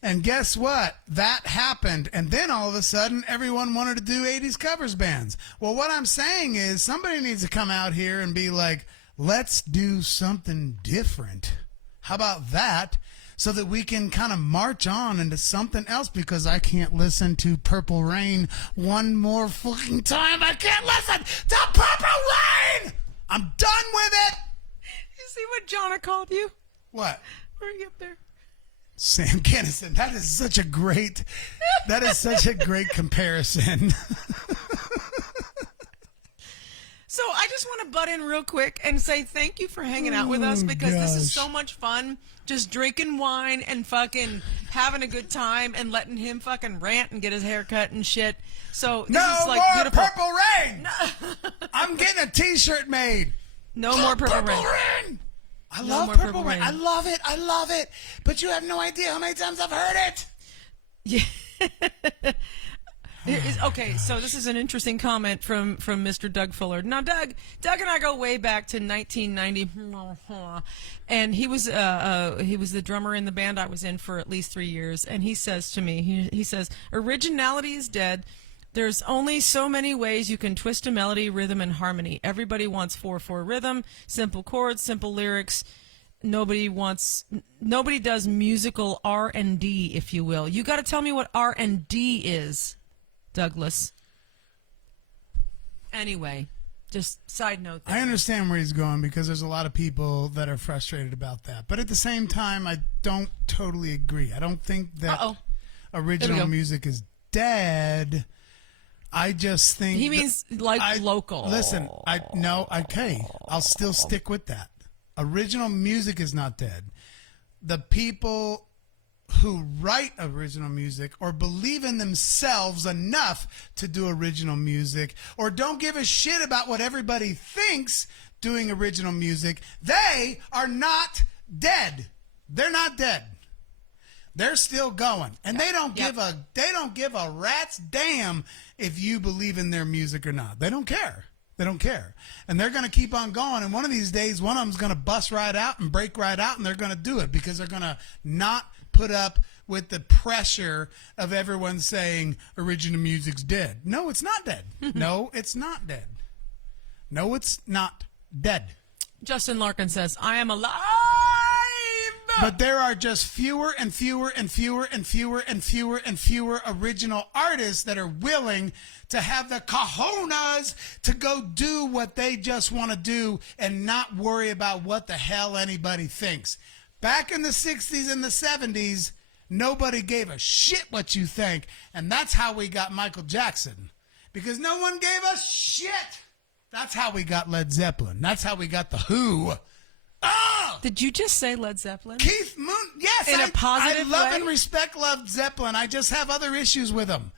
And guess what? That happened. And then all of a sudden, everyone wanted to do 80s covers bands. Well, what I'm saying is somebody needs to come out here and be like, let's do something different. How about that? So that we can kind of march on into something else, because I can't listen to Purple Rain one more fucking time. I can't listen to Purple Rain! I'm done with it! You see what Jonna called you? What? Hurry up there. Sam Kennison. That is such a great comparison. So I just want to butt in real quick and say thank you for hanging out with us, because this is so much fun, just drinking wine and fucking having a good time and letting him fucking rant and get his hair cut and shit. So this is like more beautiful. Purple Rain! I'm getting a t-shirt made. No more Purple Rain. Rain! I love Purple Rain. I love it. But you have no idea how many times I've heard it. Yeah. Okay, so this is an interesting comment from Mr. Doug Fuller. Now, Doug and I go way back to 1990, and he was the drummer in the band I was in for at least 3 years. And he says to me, he says, originality is dead. There's only so many ways you can twist a melody, rhythm, and harmony. Everybody wants 4/4 rhythm, simple chords, simple lyrics. Nobody does musical R&D, if you will. You got to tell me what R&D is, Douglas. Anyway, just side note there. I understand where he's going, because there's a lot of people that are frustrated about that. But at the same time, I don't totally agree. I don't think that original music is dead. I just think he means local. Listen, okay, I'll still stick with that. Original music is not dead. The people who write original music, or believe in themselves enough to do original music, or don't give a shit about what everybody thinks doing original music, they are not dead. They're not dead. They're still going, and they don't give a rat's damn if you believe in their music or not. They don't care. They don't care. And they're going to keep on going, and one of these days, one of them's going to bust right out and break right out, and they're going to do it, because they're going to not put up with the pressure of everyone saying original music's dead. No, it's not dead. No, it's not dead. No, it's not dead. Justin Larkin says, I am alive! But there are just fewer and fewer and fewer and fewer and fewer and fewer original artists that are willing to have the cojones to go do what they just want to do and not worry about what the hell anybody thinks. Back in the 60s and the 70s, nobody gave a shit what you think, and that's how we got Michael Jackson, because no one gave a shit. That's how we got Led Zeppelin. That's how we got The Who. Oh! Did you just say Led Zeppelin? Keith Moon, yes. In a positive I love way? and respect Led Zeppelin. I just have other issues with them.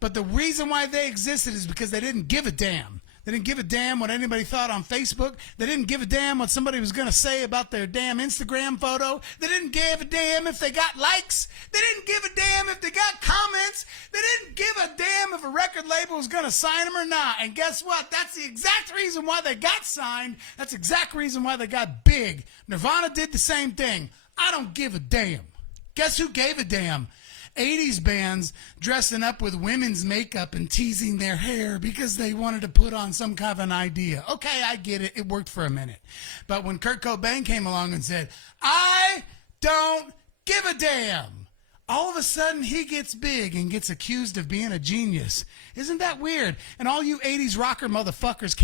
But the reason why they existed is because they didn't give a damn. They didn't give a damn what anybody thought on Facebook. They didn't give a damn what somebody was going to say about their damn Instagram photo. They didn't give a damn if they got likes. They didn't give a damn if they got comments. They didn't give a damn if a record label was going to sign them or not. And guess what? That's the exact reason why they got signed. That's the exact reason why they got big. Nirvana did the same thing. I don't give a damn. Guess who gave a damn? 80s bands dressing up with women's makeup and teasing their hair because they wanted to put on some kind of an idea. Okay, I get it. It worked for a minute. But when Kurt Cobain came along and said, I don't give a damn, all of a sudden he gets big and gets accused of being a genius. Isn't that weird? And all you 80s rocker motherfuckers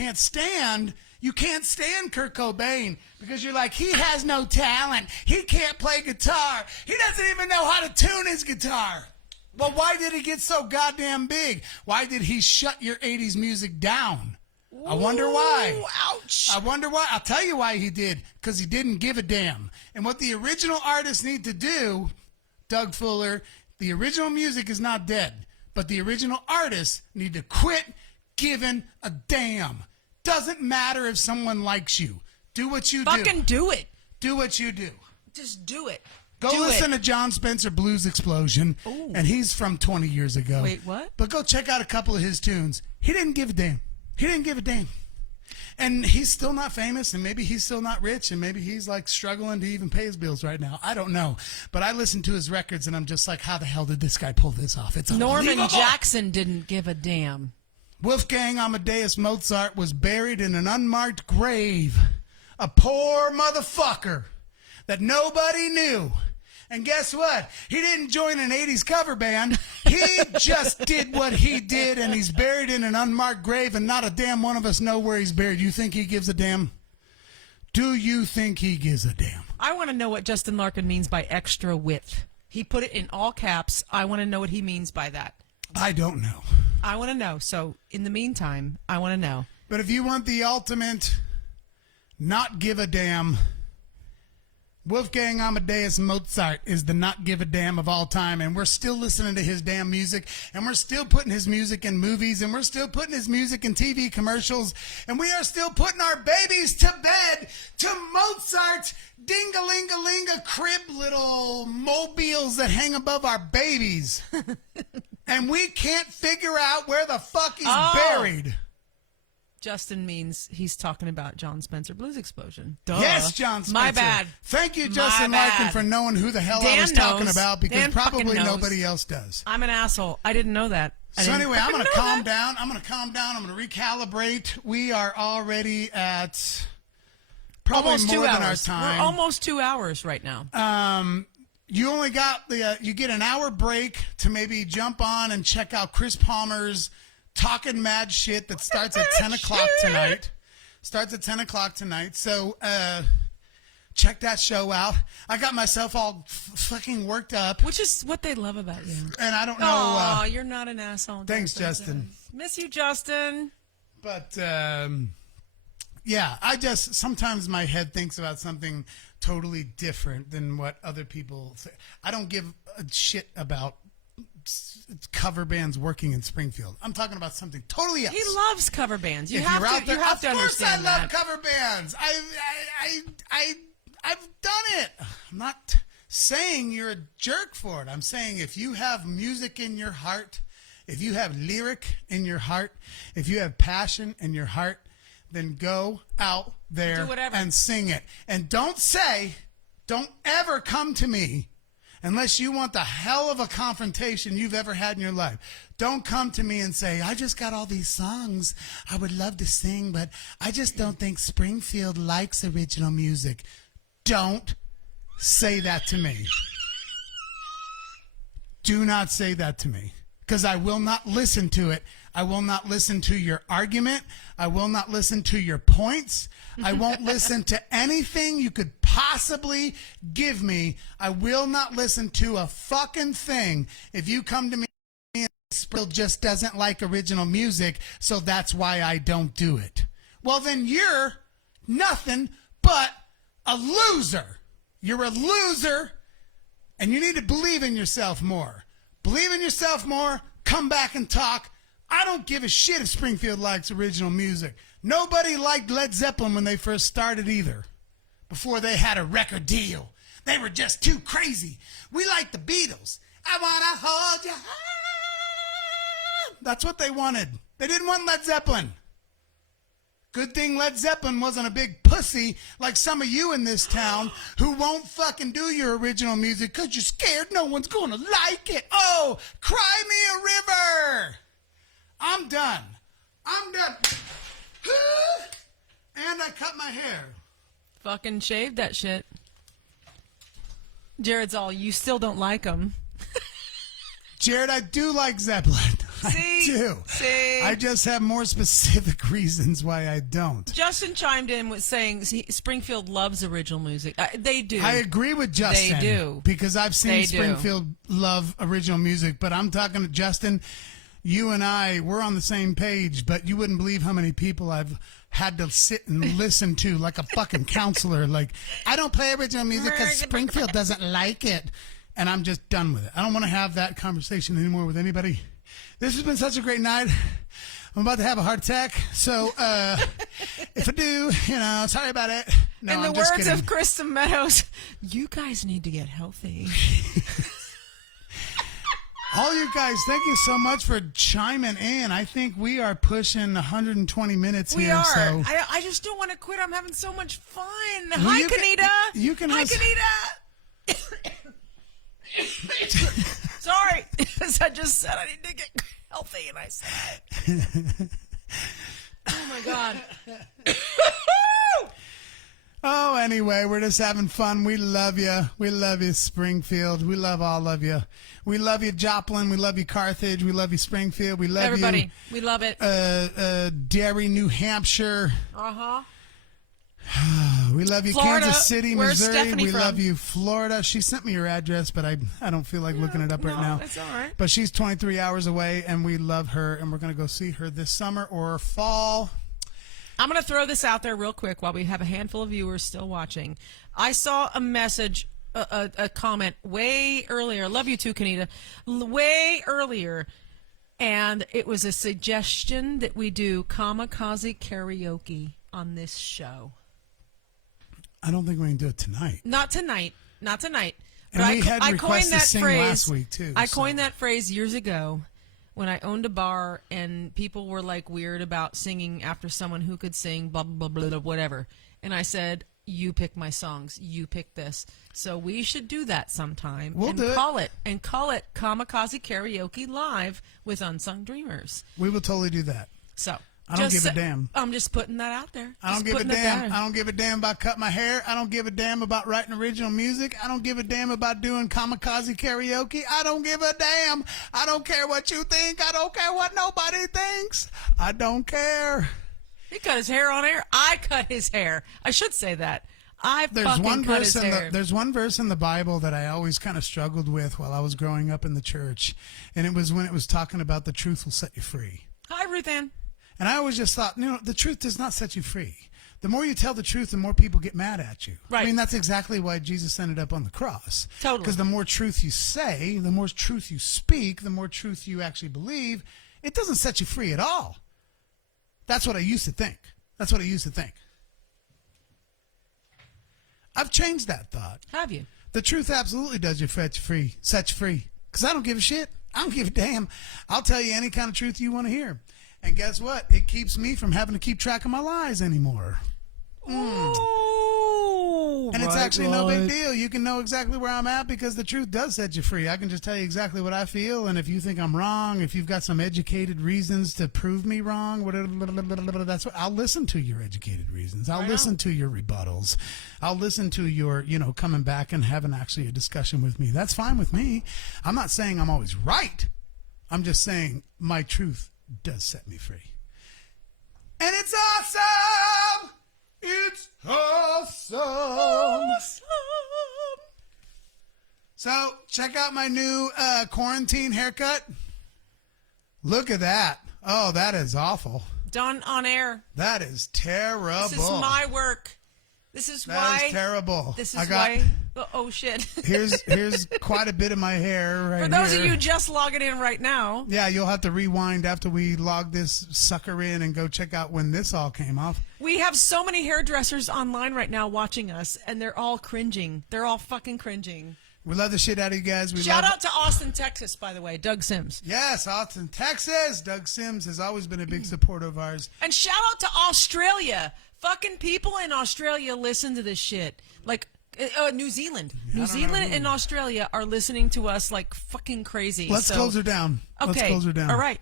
you can't stand Kurt Cobain because you're like, he has no talent. He can't play guitar. He doesn't even know how to tune his guitar. Well, why did he get so goddamn big? Why did he shut your 80s music down? I wonder why. Ooh, ouch. I wonder why. I'll tell you why he did. Because he didn't give a damn. And what the original artists need to do, Doug Fuller, the original music is not dead. But the original artists need to quit giving a damn. Doesn't matter if someone likes you. Do what you do. Fucking do it. Do what you do. Just do it. Go listen to John Spencer Blues Explosion. Ooh. And he's from 20 years ago. Wait, what? But go check out a couple of his tunes. He didn't give a damn. He didn't give a damn. And he's still not famous, and maybe he's still not rich, and maybe he's like struggling to even pay his bills right now. I don't know. But I listen to his records, and I'm just like, how the hell did this guy pull this off? It's unbelievable. Norman Jackson didn't give a damn. Wolfgang Amadeus Mozart was buried in an unmarked grave. A poor motherfucker that nobody knew. And guess what? He didn't join an 80s cover band. He just did what he did, and he's buried in an unmarked grave, and not a damn one of us know where he's buried. You think he gives a damn? Do you think he gives a damn? I want to know what Justin Larkin means by extra width. He put it in all caps. I want to know what he means by that. I don't know. I want to know. So, in the meantime, I want to know. But if you want the ultimate not give a damn, Wolfgang Amadeus Mozart is the not give a damn of all time, and we're still listening to his damn music, and we're still putting his music in movies, and we're still putting his music in TV commercials, and we are still putting our babies to bed to Mozart's ding-a-ling-a-ling-a crib little mobiles that hang above our babies. And we can't figure out where the fuck he's buried. Justin means he's talking about John Spencer Blues Explosion. Duh. Yes, John Spencer. My bad. Thank you, Justin Larkin, for knowing who the hell I was talking about, because Dan probably knows. nobody else does. I'm an asshole. I didn't know that. So anyway, I'm going to calm down. I'm going to calm down. I'm going to recalibrate. We are already at probably almost more 2 hours. than our time. We're almost 2 hours right now. You only got you get an hour break to maybe jump on and check out Chris Palmer's Talking Mad Shit that starts at 10 o'clock tonight. Starts at 10 o'clock tonight. So check that show out. I got myself all fucking worked up. Which is what they love about you. And I don't know. Aw, you're not an asshole. Thanks, Justin. Miss you, Justin. But yeah, sometimes my head thinks about something totally different than what other people say. I don't give a shit about cover bands working in Springfield. I'm talking about something totally else. He loves cover bands. You If have you're out to. there, You have to of course understand I love that. cover bands. I've done it. I'm not saying you're a jerk for it. I'm saying if you have music in your heart, if you have lyric in your heart, if you have passion in your heart, then go out there and sing it. And don't ever come to me unless you want the hell of a confrontation you've ever had in your life. Don't come to me and say, I just got all these songs I would love to sing, but I just don't think Springfield likes original music. Don't say that to me. Do not say that to me, because I will not listen to it. I will not listen to your argument. I will not listen to your points. I won't listen to anything you could possibly give me. I will not listen to a fucking thing if you come to me and Springfield just doesn't like original music, so that's why I don't do it. Well, then you're nothing but a loser. You're a loser, and you need to believe in yourself more. Believe in yourself more. Come back and talk. I don't give a shit if Springfield likes original music. Nobody liked Led Zeppelin when they first started either. Before they had a record deal. They were just too crazy. We like the Beatles. I want to hold your hand. That's what they wanted. They didn't want Led Zeppelin. Good thing Led Zeppelin wasn't a big pussy like some of you in this town who won't fucking do your original music because you're scared no one's going to like it. Oh, cry me a river. I'm done. And I cut my hair. Fucking shaved that shit. Jared's all, you still don't like them. Jared, I do like Zeppelin. I do. See? I just have more specific reasons why I don't. Justin chimed in with saying Springfield loves original music. They do. I agree with Justin. They do. Because I've seen They Springfield love original music, but I'm talking to Justin. You and I, we're on the same page, but you wouldn't believe how many people I've had to sit and listen to like a fucking counselor. Like, I don't play original music because Springfield doesn't like it. And I'm just done with it. I don't want to have that conversation anymore with anybody. This has been such a great night. I'm about to have a heart attack. So if I do, sorry about it. No, In the I'm just words kidding. of Kristen Meadows, you guys need to get healthy. All you guys, thank you so much for chiming in. I think we are pushing 120 minutes We here. are. So I just don't want to quit. I'm having so much fun. Well, Hi, you can- Kanita. you can Hi, listen- Kanita. Sorry. As I just said, I need to get healthy, and I said it. Oh, my God. Oh, anyway, we're just having fun. We love you. We love you, Springfield. We love all of you. We love you, Joplin. We love you, Carthage. We love you, Springfield. We love Everybody, we love it. you, Derry, New Hampshire. Uh-huh. We love you, Florida. Kansas City, Where's Missouri. Stephanie We from? love you, Florida. She sent me her address, but I don't feel like looking it up right now. That's all right. But she's 23 hours away, and we love her, and we're going to go see her this summer or fall. I'm going to throw this out there real quick while we have a handful of viewers still watching. I saw a message, a comment way earlier. Love you too, Kanita. Way earlier. And it was a suggestion that we do kamikaze karaoke on this show. I don't think we can do it tonight. Not tonight. Not tonight. And we had requests to sing last week, too. I coined that phrase years ago when I owned a bar and people were like weird about singing after someone who could sing, blah, blah, blah, blah, whatever. And I said, you pick my songs. You pick this. So we should do that sometime. We'll do it. And call it Kamikaze Karaoke Live with Unsung Dreamers. We will totally do that. So I don't give a damn. I'm just putting that out there. I don't give a damn. I don't give a damn about cutting my hair. I don't give a damn about writing original music. I don't give a damn about doing kamikaze karaoke. I don't give a damn. I don't care what you think. I don't care what nobody thinks. I don't care. He cut his hair on air. I cut his hair. I should say that. There's one verse in the Bible that I always kind of struggled with while I was growing up in the church, and it was when it was talking about the truth will set you free. Hi, Ruth Ann. And I always just thought, the truth does not set you free. The more you tell the truth, the more people get mad at you. Right. I mean, that's exactly why Jesus ended up on the cross. Totally. Because the more truth you say, the more truth you speak, the more truth you actually believe, it doesn't set you free at all. That's what I used to think. I've changed that thought. Have you? The truth absolutely does set you free. Because I don't give a shit. I don't give a damn. I'll tell you any kind of truth you want to hear. And guess what? It keeps me from having to keep track of my lies anymore. Oh, And it's actually no big deal. You can know exactly where I'm at because the truth does set you free. I can just tell you exactly what I feel. And if you think I'm wrong, if you've got some educated reasons to prove me wrong, that's what I'll listen to your educated reasons. I'll listen to your rebuttals. I'll listen to your, coming back and having actually a discussion with me. That's fine with me. I'm not saying I'm always right. I'm just saying my truth does set me free. And it's awesome! It's awesome! So, check out my new quarantine haircut. Look at that. Oh, that is awful. Done on air. That is terrible. This is my work. This is That why. is terrible. This I is got, why. Oh shit! Here's quite a bit of my hair right For those here. of you just logging in right now, Yeah, you'll have to rewind after we log this sucker in and go check out when this all came off. we have so many hairdressers online right now watching us, and they're all cringing. They're all fucking cringing. We love the shit out of you guys. We Shout love out to Austin, Texas, by the way, Doug Sims. Yes, Austin, Texas. Doug Sims has always been a big supporter of ours. And shout out to Australia. Fucking people in Australia listen to this shit. Like New Zealand. New Zealand and Australia are listening to us like fucking crazy. Let's close her down. Okay. Let's close her down. All right.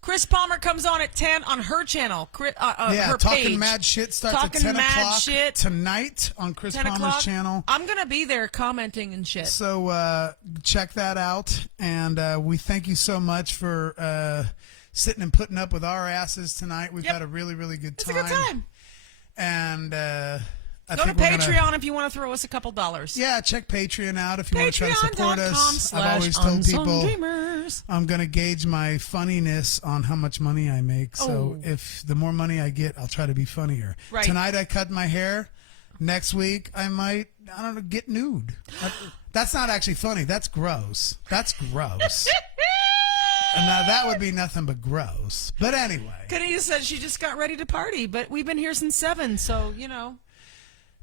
Chris Palmer comes on at 10 on her channel. Her Talking page. Mad Shit starts Talking at 10 Mad o'clock Shit. tonight on Chris 10 Palmer's o'clock. channel. I'm going to be there commenting and shit. So check that out. And we thank you so much for sitting and putting up with our asses tonight. We've had a really, really good time. It's a good time. And I Go to think we're Patreon if you want to throw us a couple dollars. Yeah, check Patreon out if you want to try to support us. I've always told Unsung people Dreamers. I'm going to gauge my funniness on how much money I make. So if the more money I get, I'll try to be funnier. Right. Tonight I cut my hair. Next week I might, I don't know, get nude. That's not actually funny. That's gross. That's gross. And now that would be nothing but gross. But anyway. Kanita said she just got ready to party, but we've been here since 7, so, you know.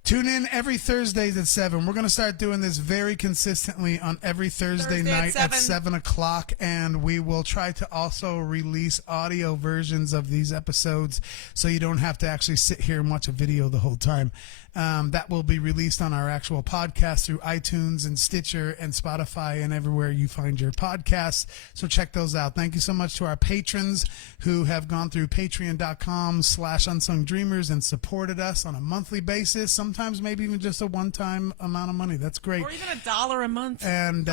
Tune in every Thursdays at 7. We're going to start doing this very consistently on every Thursday night at 7 o'clock, and we will try to also release audio versions of these episodes so you don't have to actually sit here and watch a video the whole time. That will be released on our actual podcast through iTunes and Stitcher and Spotify and everywhere you find your podcasts. So check those out. Thank you so much to our patrons who have gone through patreon.com/unsungdreamers and supported us on a monthly basis, sometimes maybe even just a one-time amount of money. That's great. Or even $1 a month. And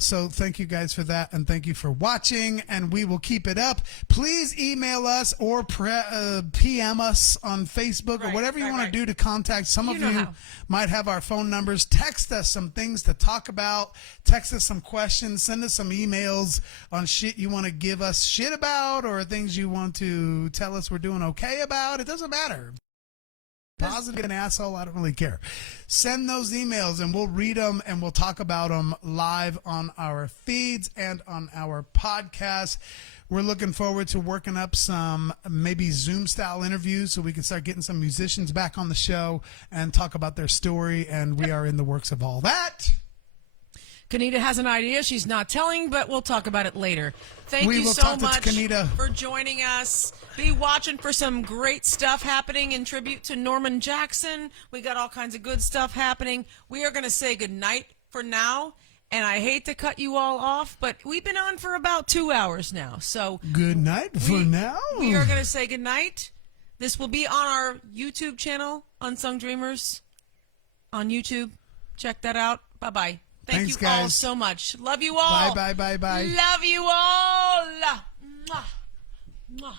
so thank you guys for that, and thank you for watching, and we will keep it up. Please email us or PM us on Facebook or whatever you want to do to contact. Some of you might have our phone numbers. Text us some things to talk about. Text us some questions. Send us some emails on shit you want to give us shit about or things you want to tell us we're doing okay about. It doesn't matter. Positive an asshole, I don't really care. Send those emails and we'll read them and we'll talk about them live on our feeds and on our podcast. We're looking forward to working up some maybe Zoom-style interviews so we can start getting some musicians back on the show and talk about their story, and we are in the works of all that. Kanita has an idea she's not telling, but we'll talk about it later. Thank you so much for joining us. Be watching for some great stuff happening in tribute to Norman Jackson. We got all kinds of good stuff happening. We are going to say goodnight for now. And I hate to cut you all off, but we've been on for about 2 hours now. So good night for now. We are going to say good night. This will be on our YouTube channel, Unsung Dreamers, on YouTube. Check that out. Bye-bye. Thanks, you guys all so much. Love you all. Bye. Love you all. Mwah. Mwah.